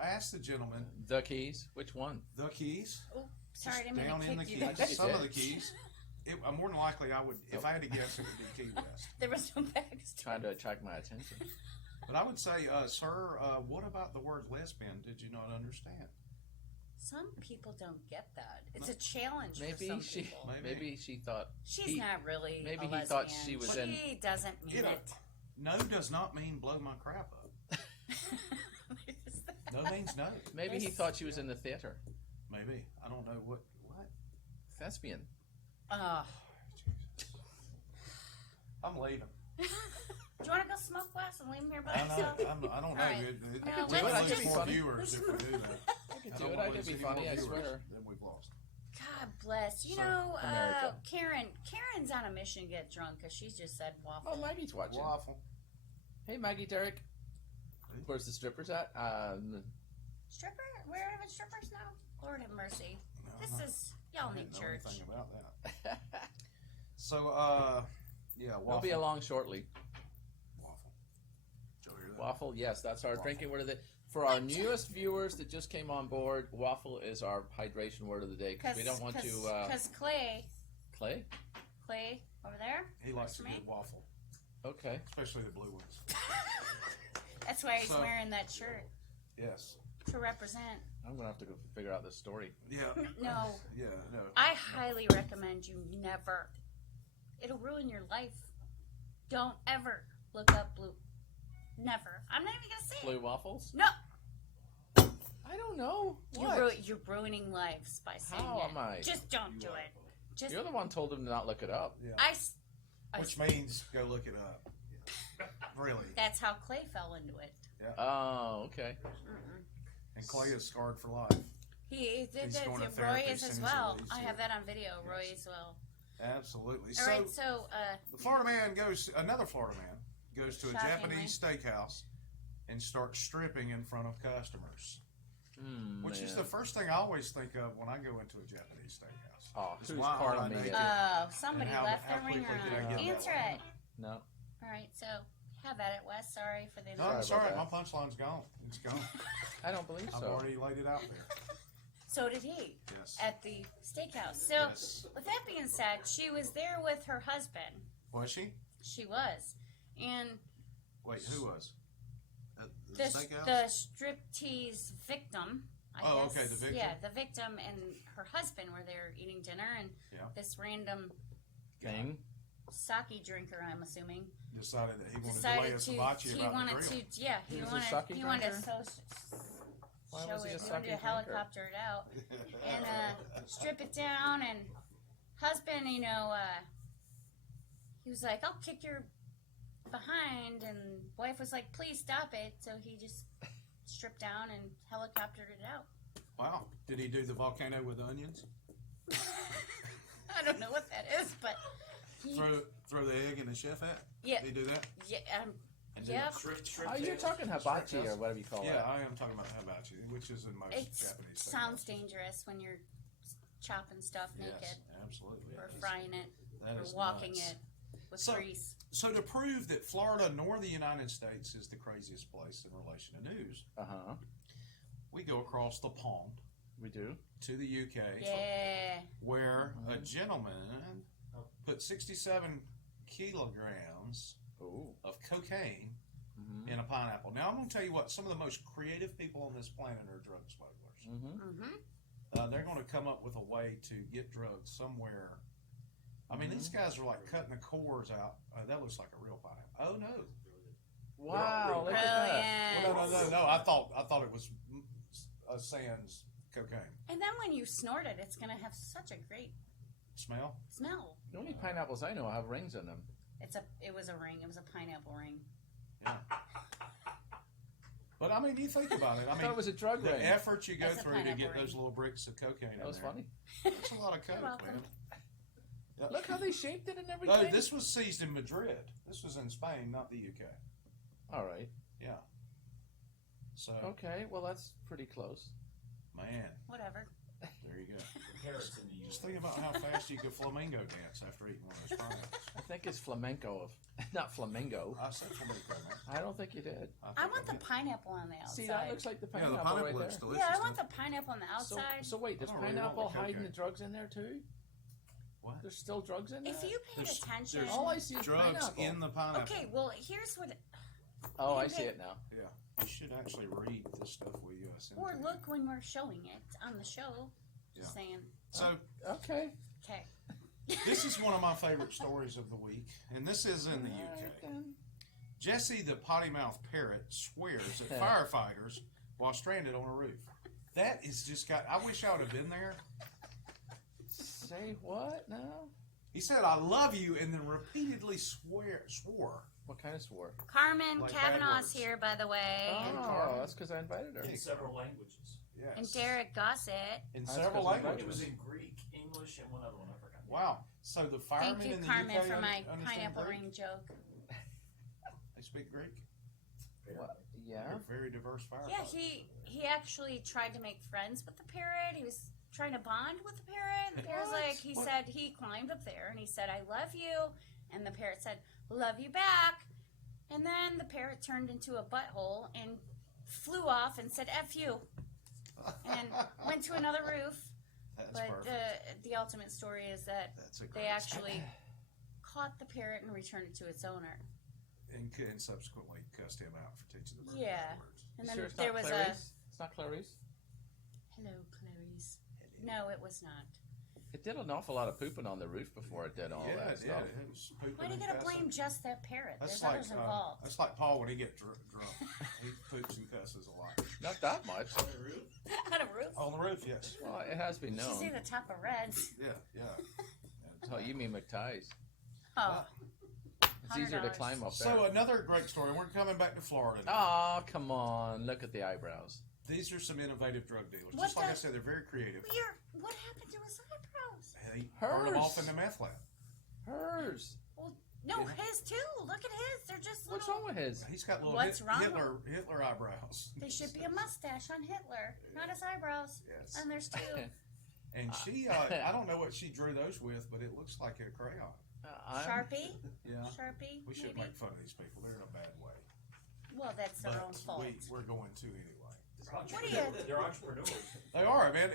I asked the gentleman, The Keys? Which one? the Keys, Oh, sorry, I just didn't mean down to in the kick Keys, you. Just- some did. of the Keys. More than likely, I would, if I had to guess, it would be Key West. There was no bags. Trying to attract my attention. But I would say, sir, what about the word lesbian did you not understand? Some people don't get that. It's a challenge for Maybe some she. people. Maybe she thought. She's he- not really. maybe a he lesbian. thought she was in- She doesn't mean You know, it. no does not mean blow my crap up. No means no. Maybe he Yes. thought she was in the theater. Maybe. I don't know what. Thespian. Oh. I'm leaving. Do you want to go smoke Wes and leave him here by I himself? don't know. right. It No, could let's lose just- more funny. viewers if we do that. I could do it. I could be funny. I swear. Then we've lost. God bless. You So, know, America. Karen's on a mission to get drunk because she's just said waffle. Oh, Maggie's watching. Waffle. Hey, Maggie, Derek. Where's the strippers at? Stripper? We're having strippers now? Lord have mercy. No, This no. is, y'all I need didn't know church. anything about that. So, yeah, waffle. We'll be along shortly. Waffle. Did you hear that? Waffle, yes, that's our Waffle. drinking word of the day. For our newest viewers that just came on board, waffle is our hydration word of the day because we don't want to. Because Clay Clay? over there, He likes a me. good waffle, Okay. especially the blue ones. that's why he's So- wearing that shirt Yes. to represent. I'm going to have to go figure out this story. Yeah. No, Yeah. No. I highly recommend you never. It'll ruin your life. Don't ever look up blue. Never. I'm not even gonna say Blue it. waffles? No, I don't know. you're, What? you're ruining lives by saying How it. am I? Just don't do it. Just You're the one told him to not look it up. Yeah. I Which means go look it up. Really. That's how Clay fell into it. Oh, okay. Mm-mm. And Clay is scarred for life. He did He's that. going to Roy therapy is as as soon as he well. leaves I here. have that on video. Roy Yes. as well. Absolutely. All right, so the Florida man another Florida man goes to a Shockingly. Japanese steakhouse and starts stripping in front of customers. Which is the first thing I always think of when I go into a Japanese steakhouse. Oh, Is who's why part am I of me? naked? somebody And how- left how their ringer quickly did I on. get that Answer one? it. No. All right, so have at it, Wes. Sorry for the No, Sorry it's about all right. that. My punchline's gone. It's gone. I don't believe I've so. already laid it out there. So did he Yes. at the steakhouse. So, Yes. with that being said, she was there with her husband. Was she? She was, and Wait, who was? At the the steakhouse? striptease victim. I Oh, guess. okay, the victim. Yeah, the victim and her husband were there eating dinner, and Yeah. this random Thing. sake drinker, I'm assuming, Decided that he wanted to lay decided a to. hibachi He about wanted the grill. to. Yeah, he He was a wanted. sake He wanted to drinker? Why show was he a it. He sake wanted to drinker? helicopter it out and strip it down. And husband, he was like, "I'll kick your behind, and wife was like, "Please stop it." So he just stripped down and helicoptered it out. Wow. Did he do the volcano with onions? I don't know what that is, but he, Throw the egg in the chef hat? yeah, Did he do that? yeah, And did yep. Shrimp Oh, you're tails. talking hibachi or whatever you call Yeah, it. I am talking about hibachi, which is in most It Japanese sounds steakhouses. dangerous when you're chopping stuff naked, Yes, absolutely. or That is- frying it, that or is walking nuts. it with So- grease. So to prove that Florida nor the United States is the craziest place in relation to news, Uh-huh. we go across the pond We do. to the UK, Yeah. where a gentleman put 67 kilograms Oh. of cocaine Mm-hmm. in a pineapple. Now I'm going to tell you what, some of the most creative people on this planet are drug smugglers. Mm-hmm. Mm-hmm. They're going to come up with a way to get drugs somewhere. I mean, these guys are like cutting the cores out. That looks like a real pineapple. Oh no! Wow, look at that. Brilliant. No! I thought it was sans cocaine. And then when you snort it, it's gonna have such a great Smell? smell. The only pineapples I know have rings in them. It was a ring. It was a pineapple ring. Yeah. But I mean, you think about it. I I mean, thought it was a drug the ring. effort you go That's a through to pineapple get those ring. little bricks of cocaine That was in there. funny. That's a lot of coke, welcome. man. Yeah. Look how they shaped it and No, everything. this was seized in Madrid. This was in Spain, not the UK. All right. Yeah. So, Okay. Well, that's pretty close. man, Whatever. there you go. The carrots in the Just think about how fast you could flamingo dance after eating one of those pineapples. I think it's flamenco, not flamingo. I said flamenco, man. I don't think you did. I want the pineapple on the outside. See, that looks like the Yeah, pineapple, the pineapple right looks there. delicious. Yeah, I want doesn't the pineapple on the outside. So wait, does I don't really want pineapple the hiding cocaine. the drugs in there too? What? There's still drugs in there. If you paid There's- attention. there's all I see it? is Drugs pineapple. in the pineapple. Okay, well, here's what. Oh, I you see pay- it now. Yeah. You should actually read the stuff we send Or to you. look when we're showing it on the show. Just saying. So, Okay. Okay. this is one of my favorite stories of the week, and this is in the Alright, UK. then. Jesse the potty mouth parrot swears at firefighters while stranded on a roof. That is just got. I wish I would have been there. Say what now? He said, "I love you," and then repeatedly swore. What kind of swore? Carmen Like bad Kavanaugh's words. here, by the way. Oh, that's because I invited her. in several languages. Yes. And Derek Gossett. In That's several 'cause I'm languages. It was in Greek, English, and one other one I forgot. Wow. So the firemen Thank you, in the Carmen, UK for my understand pineapple Greek? ring joke. They speak Greek. What? Yeah. They're very diverse firefighters. Yeah, he actually tried to make friends with the parrot. He was trying to bond with the parrot. The parrot's What? like, he What? said he climbed up there and he said, "I love you," and the parrot said, "Love you back." And then the parrot turned into a butthole and flew off and said, "F you," and went to another roof. That's But perfect. the ultimate story is that That's a great they actually caught the parrot and returned it to its owner. and subsequently cussed him out for teaching the bird Yeah. bad words. And You then sure it's there not was Clarice? It's not Clarice. hello, Clarice. No, it was not. It did an awful lot of pooping on the roof before it did all Yeah, that it stuff. did. It was pooping Why do you and gotta cussing. blame just that parrot? That's There's like others involved. that's like Paul when he gets drunk. He poops and cusses a lot. Not that much. On a roof? On the roof, yes. Well, it has been You should see known. the top of Reds. Yeah, yeah. Oh, you mean McTie's? Oh, It's easier to $100. climb up So there. another great story. We're coming back to Florida. Oh, come on! Look at the eyebrows. These are some innovative drug dealers. What Just like I the- said, they're very creative. what happened to his eyebrows? They burn them off Hers. in the meth lab. Hers. Well, no, Yeah. his too. Look at his. They're just What's little. wrong with his? He's got little What's wrong? Hitler eyebrows. They should be a mustache on Hitler, not his eyebrows. Yes. And there's two. And she, I don't know what she drew those with, but it looks like a crayon. Sharpie? Yeah. Sharpie? We should maybe? make fun of these people. They're in a bad way. Well, that's their own But fault. we're going to anyway. What are you- They're entrepreneurs. They are, man.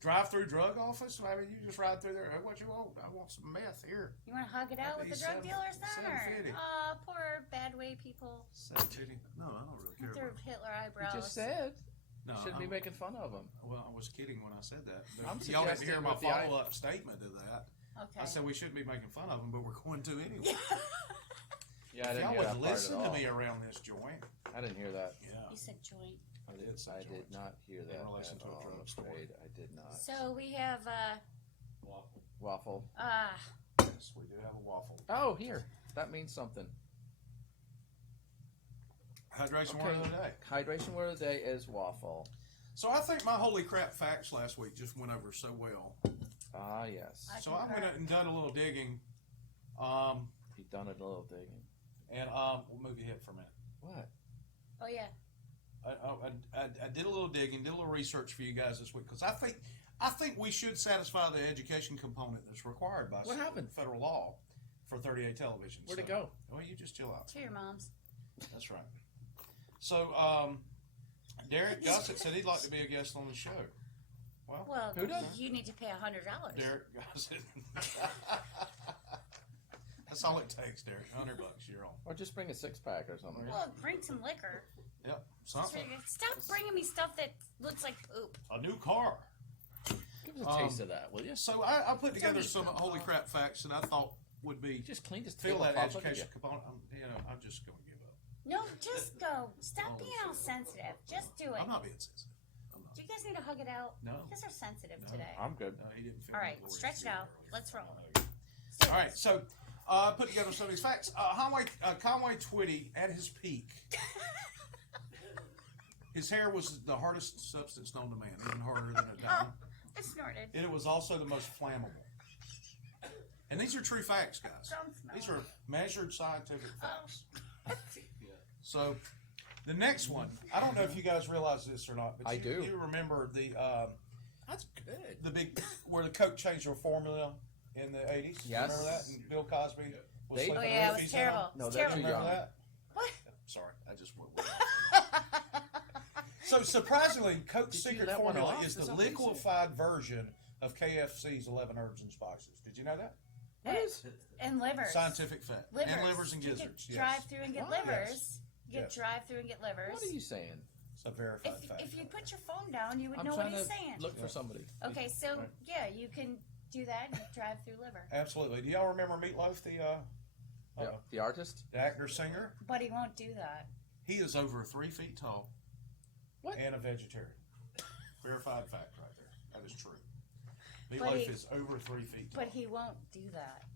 Drive-through drug office. I mean, you just ride through there. Hey, what you want? I want some meth here. You want to hug it out with the drug dealers then? Or? $7.50. Poor bad way people $7.50. No, I don't really care with their about it. Hitler You eyebrows. just said. No, Shouldn't be I'm- making fun of him. Well, I was kidding when I said that. But I'm y'all didn't hear suggesting my with the eye- follow-up statement to that. Okay. I said we shouldn't be making fun of them, but we're going to anyway. Yeah, I If didn't y'all hear would that part listen at to all. me around this joint. I didn't hear that. Yeah. You said joint. I did say I joints. did not hear that relation at to a all. drug I'm store. afraid I did not. So we have, Waffle. Yes, we do have a waffle. Oh, here. That means something. Hydration word of the day. Hydration word of the day is waffle. So I think my holy crap facts last week just went over so well. Ah, yes. So I went out and done a little digging. You've done a little digging. And we'll move your head for a minute. What? Oh yeah. I did a little digging, did a little research for you guys this week because I think we should satisfy the education component that's required by What happened? federal law for 38 television. Where'd it go? Well, you just chill out. To your mom's. That's right. So Derek Gossett said he'd like to be a guest on the show. Well, Who does? you need to pay $100. Derek Gossett. That's all it takes, Derek. $100, you're on. Or just bring a 6-pack or something. Well, bring some liquor. Yep, something. Stop bringing me stuff that looks like poop. A new car. Give us a taste of that, will you? So I put together some holy crap facts that I thought would be Just clean this fill table that up, look at education you. component. I'm just going to give up. No, just go. Stop being all sensitive. Just do it. I'm not being sensitive. I'm not. Do you guys need to hug it out? No. You guys are sensitive No. today. I'm good. No, he didn't feel All my right, glory stretch it earlier. out. Let's roll. All right, so I put together some of these facts. Conway Twitty at his peak. His hair was the hardest substance known to man, even harder than a diamond. I snorted. And it was also the most flammable. And these are true facts, guys. Don't smell These it. are measured scientific facts. Oh. So, the next one, I don't know if you guys realize this or not, but I you, do. you remember the That's good. the big where the Coke changed their formula in the 80s? Yes. Remember that? And Bill Cosby was They- sleeping Oh with yeah, it was Roofies in terrible. them? No, It's that's terrible. too Remember young. that? What? Sorry, I just went with So surprisingly, Coke's Did you secret let one formula off is for the some reason? liquefied version of KFC's 11 herbs and spices. Did you know that? What is? And livers. Scientific fact. Livers. And livers and You gizzards. could Yes. drive through and get What? livers. Get Yes. drive through and get livers. What are you saying? It's a verified fact. If you put your phone down, you would I'm know what trying he's to saying. look for somebody. Okay, so Right. yeah, you can do that and drive through liver. Absolutely. Do y'all remember Meatloaf, the The artist? the actor singer? But he won't do that. He is over 3 feet tall. What? And a vegetarian. Verified fact right there. That is true. But Meatloaf he- is over 3 feet tall. But he won't do that.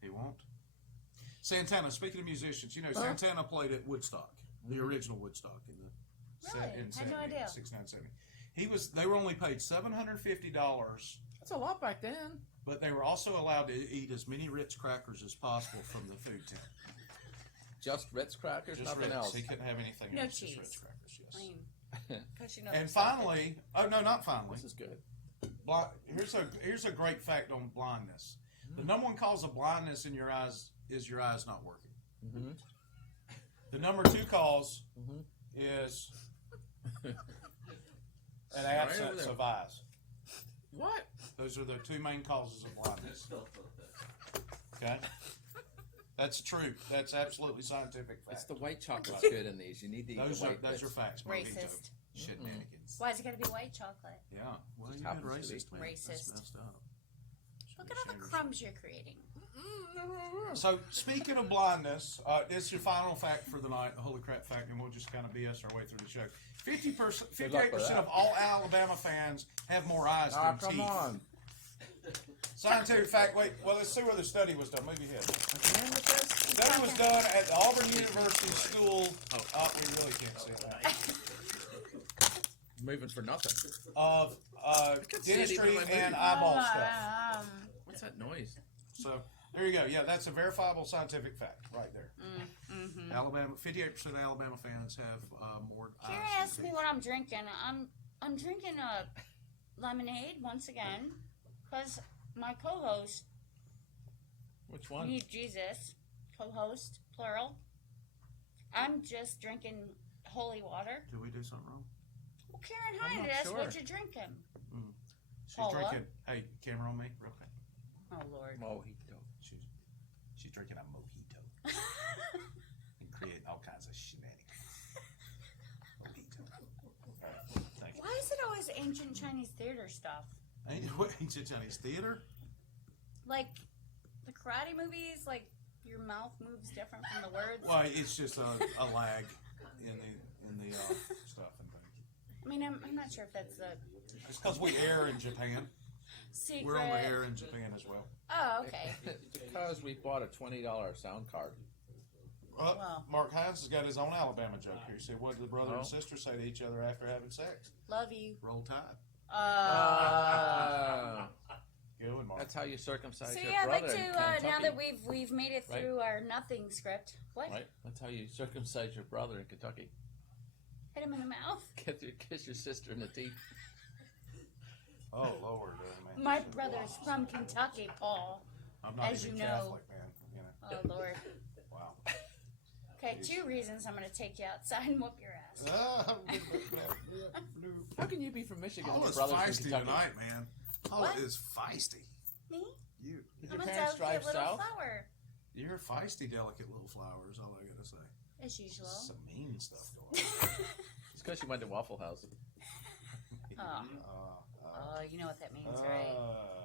He won't. Santana, speaking of musicians, you know, Huh? Santana played at Woodstock, the original Woodstock in the Really? in Had no idea. 69, 70. They were only paid $750, That's a lot back then. but they were also allowed to eat as many Ritz crackers as possible from the food tent. Just Ritz crackers, Just nothing Ritz. else. He couldn't have anything No else. Just cheese. Ritz crackers, yes. I mean, because you know. And there's something. finally, oh no, not finally. This is good. Here's a great fact on blindness. The number one cause of blindness in your eyes is your eyes not working. Mm-hmm. The number 2 cause Mhm. is an over absence there. of eyes. What? Those are the 2 main causes of blindness. Okay, that's true. That's absolutely scientific fact. It's the white chocolate's good in these. You need to eat Those the are white those bits. are facts. Racist. Mojito. Shenanigans. Why is it got to be white chocolate? Yeah. Well, Just you did happens to be. racist, man. That's Racist. messed up. Look at all the crumbs you're creating. So, speaking of blindness, this is your final fact for the night, the holy crap fact, and we'll just kind of BS our way through the show. 58% of all Alabama fans have more eyes Ah, than come teeth. on. Scientific fact. Wait, well, let's see where the study was done. Move your head. Again with this? Study was done at the Auburn University School. We really can't see that. Moving for nothing. Of see it dentistry even when I and move. eyeball stuff. What's that noise? So there you go. Yeah, that's a verifiable scientific fact right there. Mm-hmm. Alabama, 58% of Alabama fans have more Karen eyes asked than me teeth. what I'm drinking. I'm drinking a lemonade once again because my co-host Which one? need Jesus, co-host plural. I'm just drinking holy water. Did we do something wrong? Well, Karen I'm Hyde, not that's sure. what you're drinking. She's Paula? drinking. Hey, camera on me, real quick. Oh Lord. Mojito. She's drinking a mojito and creating all kinds of shenanigans. Mojito. All right, thank you. Why is it always ancient Chinese theater stuff? What ancient Chinese theater? Like the karate movies, like your mouth moves different from the words. Well, it's just a lag in the stuff and things. I mean, I'm not sure if that's the It's because we air in Japan. secret. We're on the air in Japan as well. Oh, okay. Because we bought a $20 sound card. Wow. Mark Hines has got his own Alabama joke here. He said, "What did the brother Oh. and sister say to each other after having sex?" Love you. Roll Tide. Good one, Mark. That's how you circumcise So your yeah, I'd brother like to in now Kentucky. that we've made it through our nothing script. What? Right? That's how you circumcise your brother in Kentucky. Hit him in the mouth. Kiss your sister in the teeth. Oh Lord, man. My brother's from Kentucky, Paul. I'm not as even you know. Catholic, man. You know. Oh Lord. Wow. Okay, 2 reasons I'm gonna take you outside and whoop your ass. How can you be from Michigan Paul and your is brother's feisty from Kentucky? tonight, man. Paul What? is feisty. Me? You. Did I'm your a parents drive delicate little south? flower, You're a feisty, delicate little flower. Is all I gotta say. as usual. Some mean stuff going on. It's because you went to Waffle House. Oh. Oh, you know what that means, right?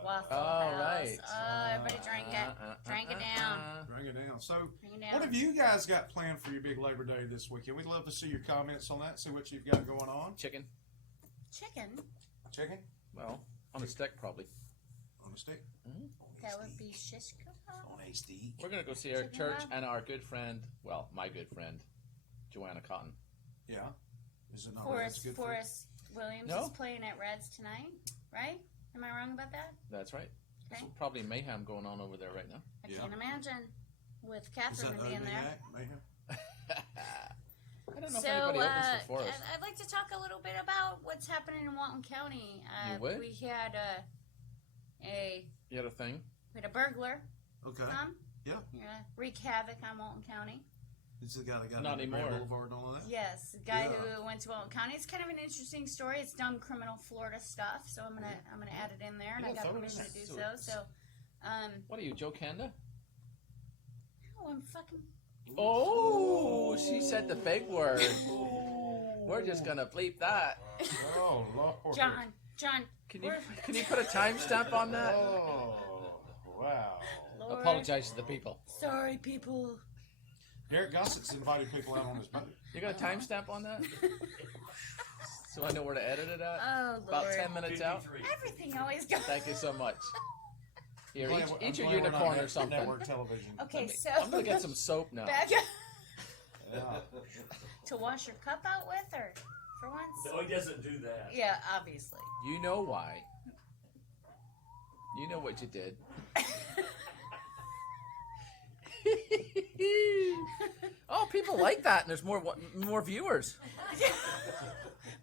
Waffle Oh, House. right. Oh, everybody drank it. Drank it down. Bring it down. So, Bring it down. what have you guys got planned for your big Labor Day this weekend? We'd love to see your comments on that. See what you've got going on. Chicken. Chicken? Chicken Well, on a stick probably. on a stick. That would be shish kebab. On a stick. We're gonna go see our Chicken church wrap? and our good friend. Well, my good friend, Joanna Cotton. Yeah. Is it not Reds good for you? Forrest Williams No. is playing at Reds tonight, right? Am I wrong about that? That's right. Okay. There's probably mayhem going on over there right now. I Yeah. can't imagine with Is Catherine that being there. Mayhem? I don't know So, if anybody opens for Forrest. I'd like to talk a little bit about what's happening in Walton County. You would? We had You had a thing? we had a burglar Okay. come. Yeah. Wreak havoc on Walton County. This is the guy that got Not into Grand anymore. Boulevard and all of that? Yes, the guy Yeah. who went to Walton County. It's kind of an interesting story. It's dumb criminal Florida stuff, so I'm gonna add it in there, and Yeah, I got throw it in permission to there. do So so. So, What are you, Joe Kanda? oh, I'm fucking. Oh, she said the big word. We're just gonna bleep that. Oh, Lord. John, Can you we're- put a timestamp on that? Oh, wow. Lord, Apologize to the people. Sorry, people. Garrett Gossett's invited people out on his boat. You got a timestamp on that? So I know where to edit it at? Oh About Lord. 10 minutes out? 53. Everything always goes. Thank you so much. Here, I'm each glad a we're not unicorn or net- something. Network television. Okay, so I'm gonna get some soap now. back Yeah. to wash your cup out with, or for once. No, he doesn't do that. Yeah, obviously. You know why. You know what you did. Oh, people like that, and there's more viewers.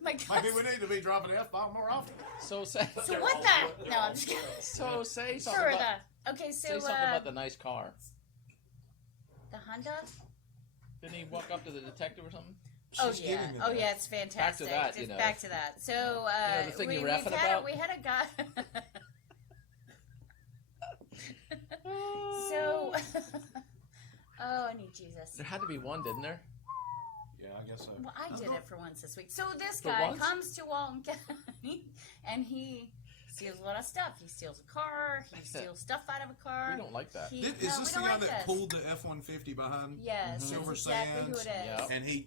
My God. Maybe we need to be dropping F-bomb more often. So say, So what the? No, I'm just kidding. so say something. For About, the. Okay, so say something about the nice car. the Honda. Didn't he walk up to the detective or something? Oh She's yeah, giving me oh that. yeah, it's fantastic. that, you It's know. back to that. So know, the thing we, you're we've rapping had about? we had a guy. So, oh, I need Jesus. There had to be one, didn't there? Yeah, I guess so. Well, I did it for once this week. So this For guy once? comes to Walton County, and he steals a lot of stuff. He steals a car. He steals stuff out of a car. We don't like that. He, Is no, this we the don't guy like that this. pulled the F-150 behind? Yes, that's Silver exactly who it is. Sands? Yep. And he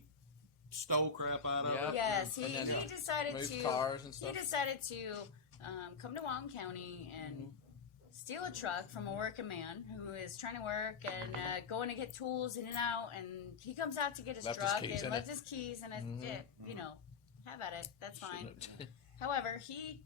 stole crap out of Yep. it? Yes, he, And then, he decided Move to. cars and He stuff. decided to come to Walton County and steal a truck from a working man who is trying to work and going to get tools in and out. And he comes out to get his Left his truck keys and in left it. his keys and you know, have at it. That's fine. Shouldn't However, he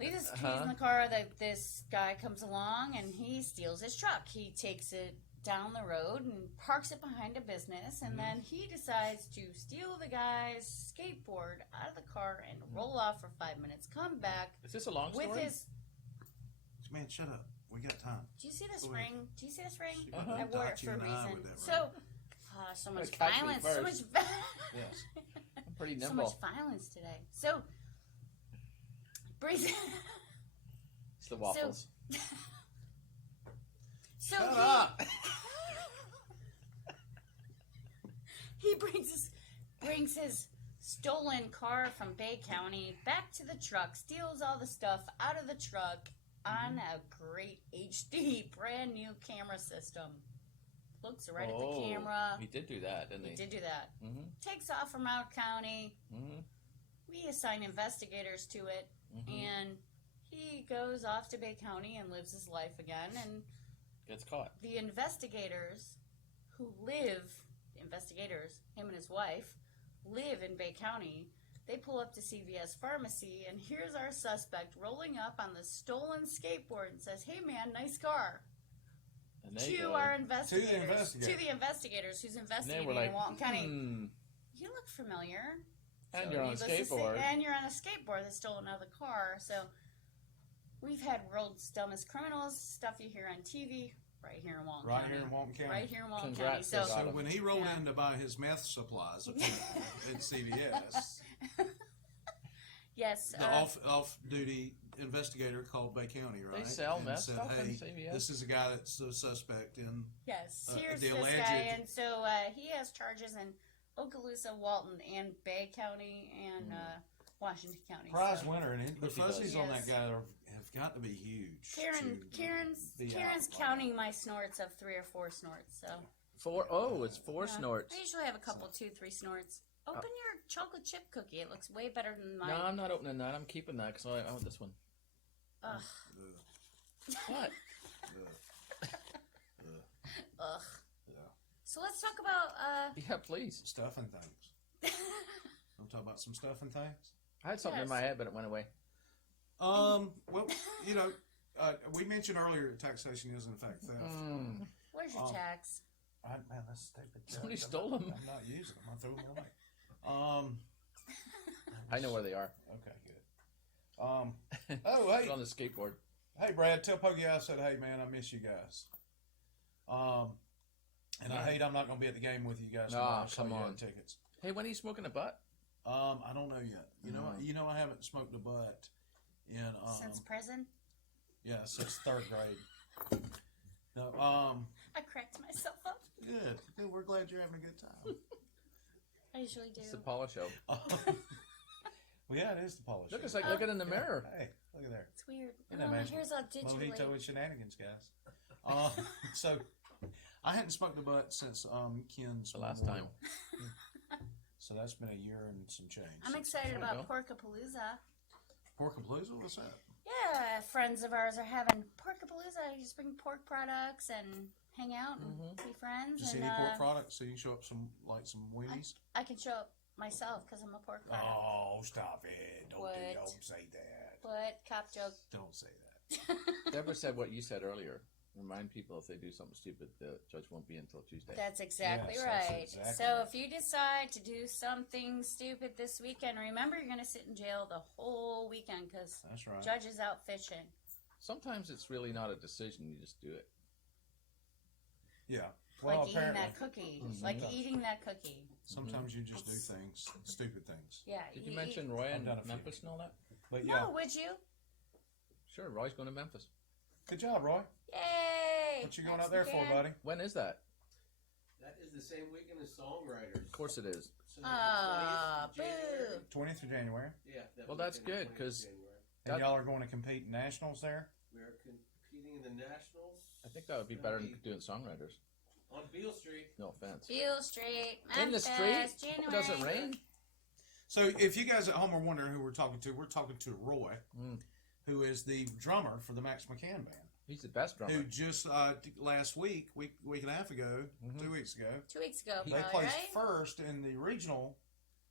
leaves his keys Uh-huh. in the car. This guy comes along and he steals his truck. He takes it down the road and parks it behind a business, and then he decides to steal the guy's skateboard out of the car and roll off for 5 minutes. Come back Is this a long story? with his. Man, shut up. We got time. Do you see this Go ahead. ring? Do you see this ring? Uh-huh. I wore it Dot you for a and I reason. with that So, so much Catch me violence. So much, first. Yes. I'm pretty so nimble. much violence today. So, brings. It's the waffles. So Shut he, up. he brings his stolen car from Bay County back to the truck, steals all the stuff out of the truck on a great HD brand new camera system. Looks right at the camera. He did do that, didn't he? He did do that. Mm-hmm. Takes off from our county. Mm-hmm. We assign investigators to it, and he goes off to Bay County and lives his life again. And Gets caught. the investigators who live, investigators, him and his wife, live in Bay County. They pull up to CVS Pharmacy, and here's our suspect rolling up on the stolen skateboard and says, "Hey man, nice car." And they To go, our investigators. investigators. To the investigators who's and they investigating were like, in Walton County. You look familiar. And So you're on a needless to say- skateboard. and you're on a skateboard that's stolen out of the car. So we've had world's dumbest criminals, stuff you hear on TV, right here in Walton Right County. here in Walton County. Right here in Walton Congrats, County. they So got So when he rolled Yeah. in to buy his meth supplies at CVS, yes, the off-duty investigator called Bay County, right? They sell and meth said, stuff in "Hey, CVS?" this is a guy that's a suspect in." yes. the Here's this alleged- guy, and so he has charges in Okaloosa, Walton, and Bay County, and Washington County. Prize so. winner, and the If he does. fuzzies on that Yes. guy have got to be huge. Karen's be Karen's out. counting my snorts of 3 or 4 snorts. So It's four yeah. snorts. I usually have a couple, 2, 3 snorts. Open your chocolate chip cookie. It looks way better than mine. No, I'm not opening that. I'm keeping that because I want this one. Ugh. Ugh. What? Ugh. Ugh. Yeah. So let's talk about Yeah, please. Stuff and things. I'm talking about some stuff and things. I had something in Yes. my head, but it went away. Well, you know, we mentioned earlier that taxation is in fact theft. where's your tax? Man, that's stupid. Somebody stole them. I'm not using them. I threw them away. I know where they are. Okay, good. Oh, They're hey, on the skateboard. hey, Brad, tell Pokey I said, hey, man, I miss you guys. And I hate I'm not going to be at the game with you guys. Nah, tomorrow, so come you on. had tickets. Hey, when are you smoking a butt? I don't know yet. You know, I haven't smoked a butt in Since prison? yeah, since third grade. No, I cracked myself up. good. Good. We're glad you're having a good time. I usually do. It's the Paula show. Well, yeah, it is the polish. Look, it's like looking in the mirror. Hey, look at there. It's weird. Isn't that Oh, my magic? hair's all digitally. Mojito and shenanigans, guys. So, I hadn't smoked a butt since Ken's The last memorial. time. So that's been a year and some change. I'm excited There we about go. Porkapalooza. Porkapalooza? What's that? Yeah, friends of ours are having Porkapalooza. You just bring pork products and hang out and be friends. Did you see and any pork products? So you can show up some weenies? I can show up myself because I'm a pork product. Oh, stop it. What? Don't say that. What? Cop joke. Don't say that. Deborah said what you said earlier. Remind people if they do something stupid, the judge won't be until Tuesday. That's exactly Yes, that's right. exactly So right. if you decide to do something stupid this weekend, remember you're going to sit in jail the whole weekend because That's right. judge is out fishing. Sometimes it's really not a decision. You just do it. Yeah. Well, Like eating apparently. that cookie. Like eating that cookie. Sometimes you just do things, stupid things. Yeah. Did you mention Roy I've and done a few. Memphis and all that? But yeah. No, would you? Sure, Roy's going to Memphis. Good job, Roy. Yay! What you going Next out there for, weekend. buddy? When is that? That is the same weekend as Songwriters. Of course it is. So Ah, the 20th of January. boo. 20th of January. Yeah. that Well, that's weekend, good, 20th of 'cause- January. And That- y'all are going to compete in nationals there? We are competing in the Nationals. I think that would be It's better gonna than doing songwriters. on Beale Street. No offense. Beale Street. In the Memphis, street? January. Does it rain? So if you guys at home are wondering who we're talking to Roy, who is the drummer for the Max McCann band. He's the best drummer. Who just last week and a half ago, 2 weeks ago, 2 weeks ago, they probably, placed right? first in the regional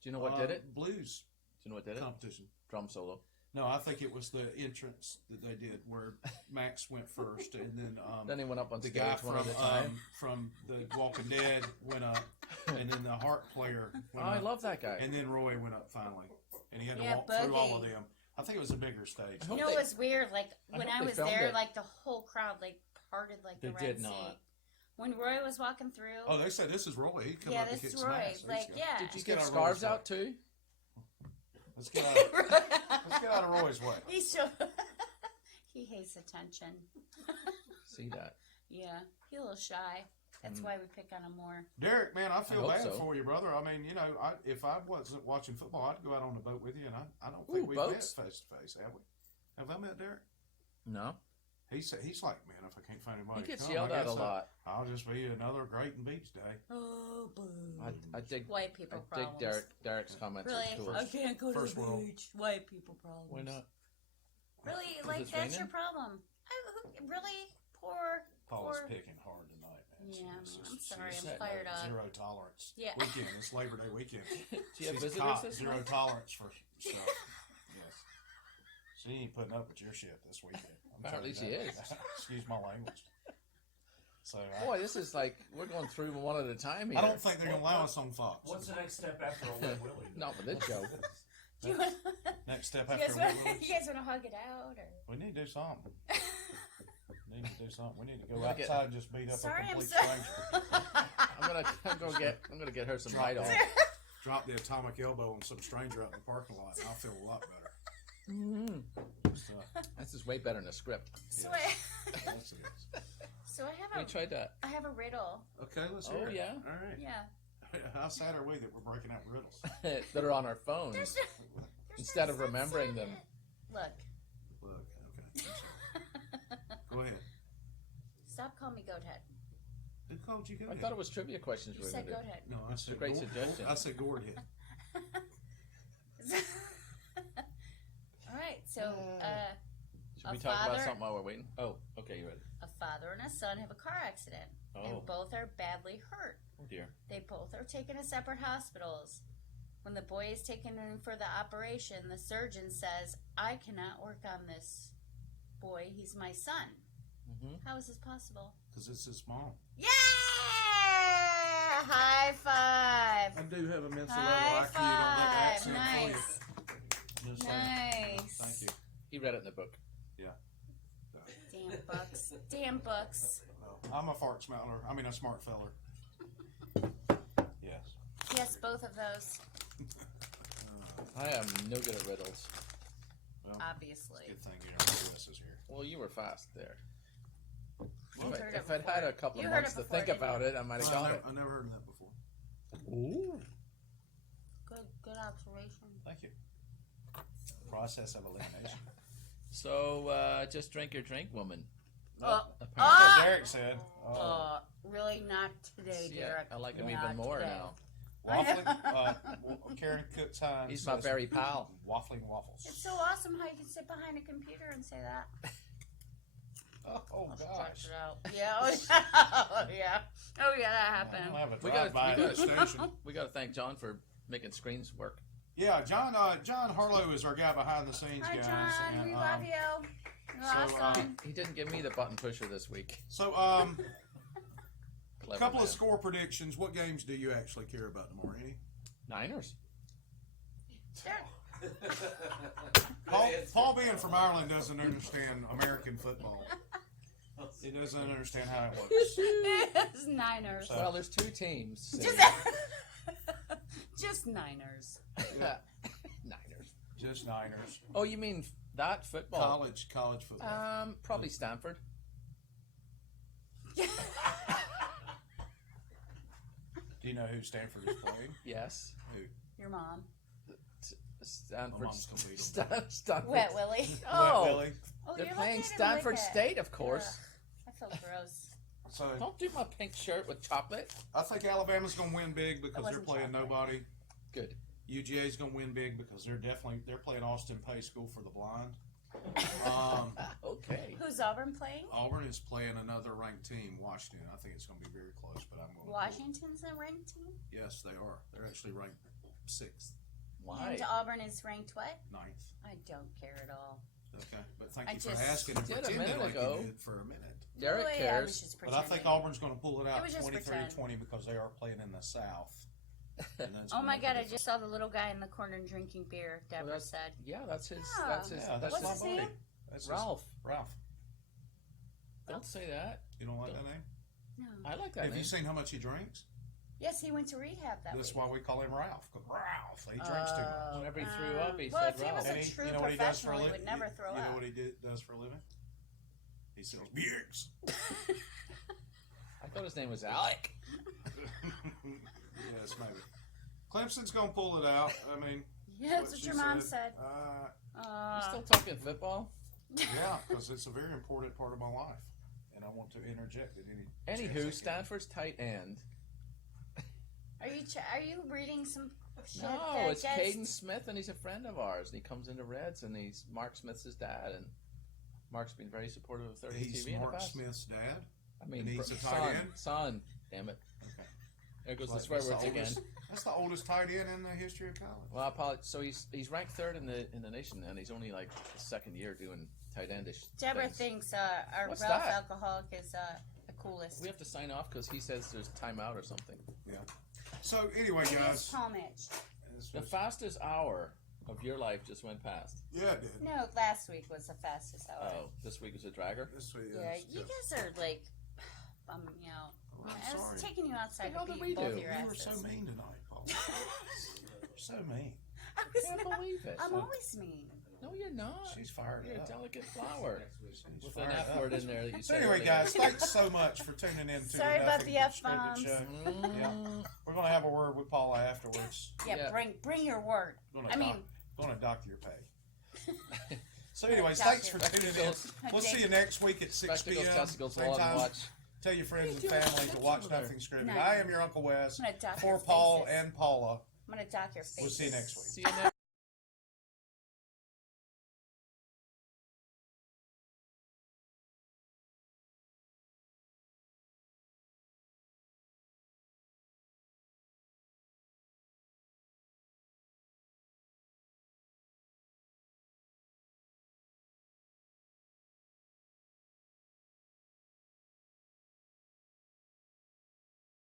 Do you know what did it? blues Do you know what did it? competition. Drum solo. No, I think it was the entrance that they did where Max went first, and Then he went up on the stage guy one at a time. from the Walking Dead went up, and then the harp player Oh, went I up, love that guy. and then Roy went up finally, and he had to Yeah, walk through all of Boogie. them. I think it was a bigger stage. I hope You know, they- it was weird. Like I when hope I they was filmed there, it. like the whole crowd like parted like the They Red did Sea. not. When Roy was walking through, Oh, they said this is Roy. He come yeah, up and this kick is some Roy. ass. Like, yeah. Did you Let's get get our scarves Roy's out way. too? Let's get out of Roy's way. He's so he hates attention. See that? Yeah, he's a little shy. That's why we pick on him more. Derek, man, I feel hope bad so. for you, brother. I mean, if I wasn't watching football, I'd go out on the boat with you, and I don't Ooh, think we've boats? met face to face, have we? Have I met Derek? No. He's like, man, if I can't find anybody, He gets to come, yelled I at a guess lot. I'll just be another great and beach day. Oh, boo. I dig. White people I dig problems. Derek's comments. Really? Are cool. I can't go to First the world. beach. White people problems. Why not? Really? Is Like it that's your raining? problem? Really? Poor. Paula's poor. picking hard tonight, man. Yeah, It's man, just- I'm sorry, she's I'm fired up. Zero tolerance. Yeah. Weekend. It's Labor Day weekend. Do you have She's visitors caught this zero month? tolerance for stuff. Yes. She ain't putting up with your shit this weekend. I'm Apparently telling you she that. is. Excuse my language. So Boy, this is like we're going through one at a time here. I don't think they're gonna allow us on Fox. What's the next step after a wet willy? Not with this show. Do you, want, Next step you after guys want, Wet you guys want to hug it out, or? we need to do something. We need to do something. We need to go Gotta get- outside and just beat up Sorry, a I'm complete sorry. I'm stranger. gonna get her some Drop light on. that. Drop the atomic elbow on some stranger out in the parking lot, and I'll feel a lot better. Mm-hmm. So, This is way better than a script. So yes, I, it is. so I We have tried that. I have a riddle. Okay, let's Oh, hear it. yeah? All right. Yeah. How sad are we that we're breaking out riddles? That are on our phones. There's Instead of no remembering sense in them. it. Look. Look, okay. I'm sorry. Go ahead. Stop calling me Goathead. Who called you? Go I ahead. thought it was trivia questions. You we were said gonna do. Goathead. No, I said a great gourd- suggestion. I said gourd head. All right, so Should A we talk about father- something while we're waiting? Oh, okay, you ready? a father and a son have a car accident, Oh, and both are badly hurt. oh dear. They both are taken to separate hospitals. When the boy is taken in for the operation, the surgeon says, "I cannot work on this boy. He's my son." Mm-hmm. How is this possible? Because it's his mom. Yeah! High five! I do have a mental High level IQ. Don't let the five! accent Nice. fool you. Just saying. Nice. Thank you. He read it in the book. Damn books. Damn books. I'm a fart smeller. I mean, a smart feller. Yes. Yes, both of those. I am no good at riddles. Well, Obviously. good thing you know Lewis is here. Well, you were fast there. You've If, heard it if I'd before. had a couple You of heard months it to before, think didn't about you? it, I might have Well, got it. I never heard of that before. Ooh. Good observation. Thank you. Process of elimination. So, just drink your drink, woman. Oh. Apparently- Ah! Derek said. Oh. Really not today, Yeah, Derek. I like him Not even more today. now. Waffling, Karen Cook's Hines. He's my says, very pal. Waffling waffles. It's so awesome how you can sit behind a computer and say that. Oh Stretch gosh. it out. Yeah. Oh yeah. Oh yeah. Oh yeah. That happened. I'll have a We gotta- drive-by we at the gotta- station. We got to thank John for making screens work. Yeah, John Harlow is our guy behind the scenes, Hi, guys. John. and, We love you. You're so, awesome. He didn't give me the button pusher this week. So, Clever couple man. of score predictions. What games do you actually care about tomorrow? Any? Niners. Paul being from Ireland doesn't understand American football. He doesn't understand how it works. It's Niners. So- Well, there's two teams. so- Just, just Niners. Niners. Just Niners. Oh, you mean that football? College football. Probably Stanford. Do you know who Stanford is playing? Yes. Who? Your mom. Stanford. My mom's gonna beat 'em. Stanford. Wet Willie. Oh, Wet Willie. Oh, they're you're playing lucky I didn't Stanford lick it. State, of course. Ugh, I feel gross. So Don't do my pink shirt with chocolate. I think Alabama's going to win big because they're wasn't playing chocolate. nobody. Good. UGA's going to win big because they're playing Austin Pay School for the Blind. Okay. Who's Auburn playing? Auburn is playing another ranked team, Washington. I think it's going to be very close, but I'm going. Washington's a ranked team? Yes, they are. They're actually ranked 6th, Why? And Auburn is ranked what? 9th. I don't care at all. Okay, but thank I you for just asking and did a pretending minute like ago. you did for a minute. Derek Oh, yeah, I cares. was just But I think pretending. Auburn's going to pull it out was just 23-20 because they are playing in the South. And that's Oh gonna my make a god, I difference. just saw the little guy in the corner drinking beer, Deborah that's- said. Yeah, that's his. Yeah. That's his. Yeah, that's What's my his buddy. name? That's Ralph. Ralph. Don't say that. You don't like that name? No. I like that Have name. you seen how much he drinks? Yes, he went to rehab that That's week. why we call him Ralph. 'Cause Ralph, he drinks too much. Whenever he threw up, he well, said if he was Ralph. a And true you know what he does for a professional, he living? would never throw You know up. what he does for a living? He sells beers. I thought his name was Alec. Yes, maybe. Clemson's gonna pull it out. I mean, Yeah, that's what she your mom said. You still talking football? Yeah, because it's a very important part of my life, and I want to interject at any. chance I Anywho, can. Stanford's tight end. Are you reading some shit? No, that it's gets- Caden Smith, and he's a friend of ours. And he comes into Reds, and he's Mark Smith's his dad, and Mark's been very supportive of 30 He's TV in the Mark past. Smith's dad. I mean, And he's a tight son, end? son, damn it. Okay. There goes the Like, swear that's words the again. oldest- That's the oldest tight end in the history of college. Well, I apologize. So he's ranked third in the nation, and he's only like his second year doing tight endish. Deborah things. thinks our What's Ralph that? Alcoholic is the coolest. We have to sign off because he says there's timeout or something. Yeah. So anyway, It is guys. Palmage. this The was- fastest hour of your life just went past. yeah, it did. No, last week was the fastest hour. Oh, this week was a dragger. This week, Yeah, it's you just- guys are like bumming me out. I'm I was sorry. taking you outside What to the hell beat did we both do? your You were asses. so mean tonight, Paul. You're so mean. I was Can't not- believe it. I'm always mean. No, you're not. She's fired You're a up. delicate flower She's with an fired F up. word in there that you So said. anyway, earlier. guys, thanks so much for tuning in to Sorry the about Nothing the But Scripted F-bombs. show. Mm, Yeah. We're gonna have a word with Paula afterwards. Yeah, Yeah. bring your word. Gonna dock your pay. So anyways, Dock thanks your- for tuning in. Spectacles, We'll see you next week at 6 spectacles, p.m. testicles, Same law and time. watch. Tell your friends and What are you doing? family to Sit watch over there. Nothing Scripted. No, I am your Uncle Wes. I'm gonna dock For your Paul faces. and Paula. I'm gonna dock your face. We'll see you next week. See you next.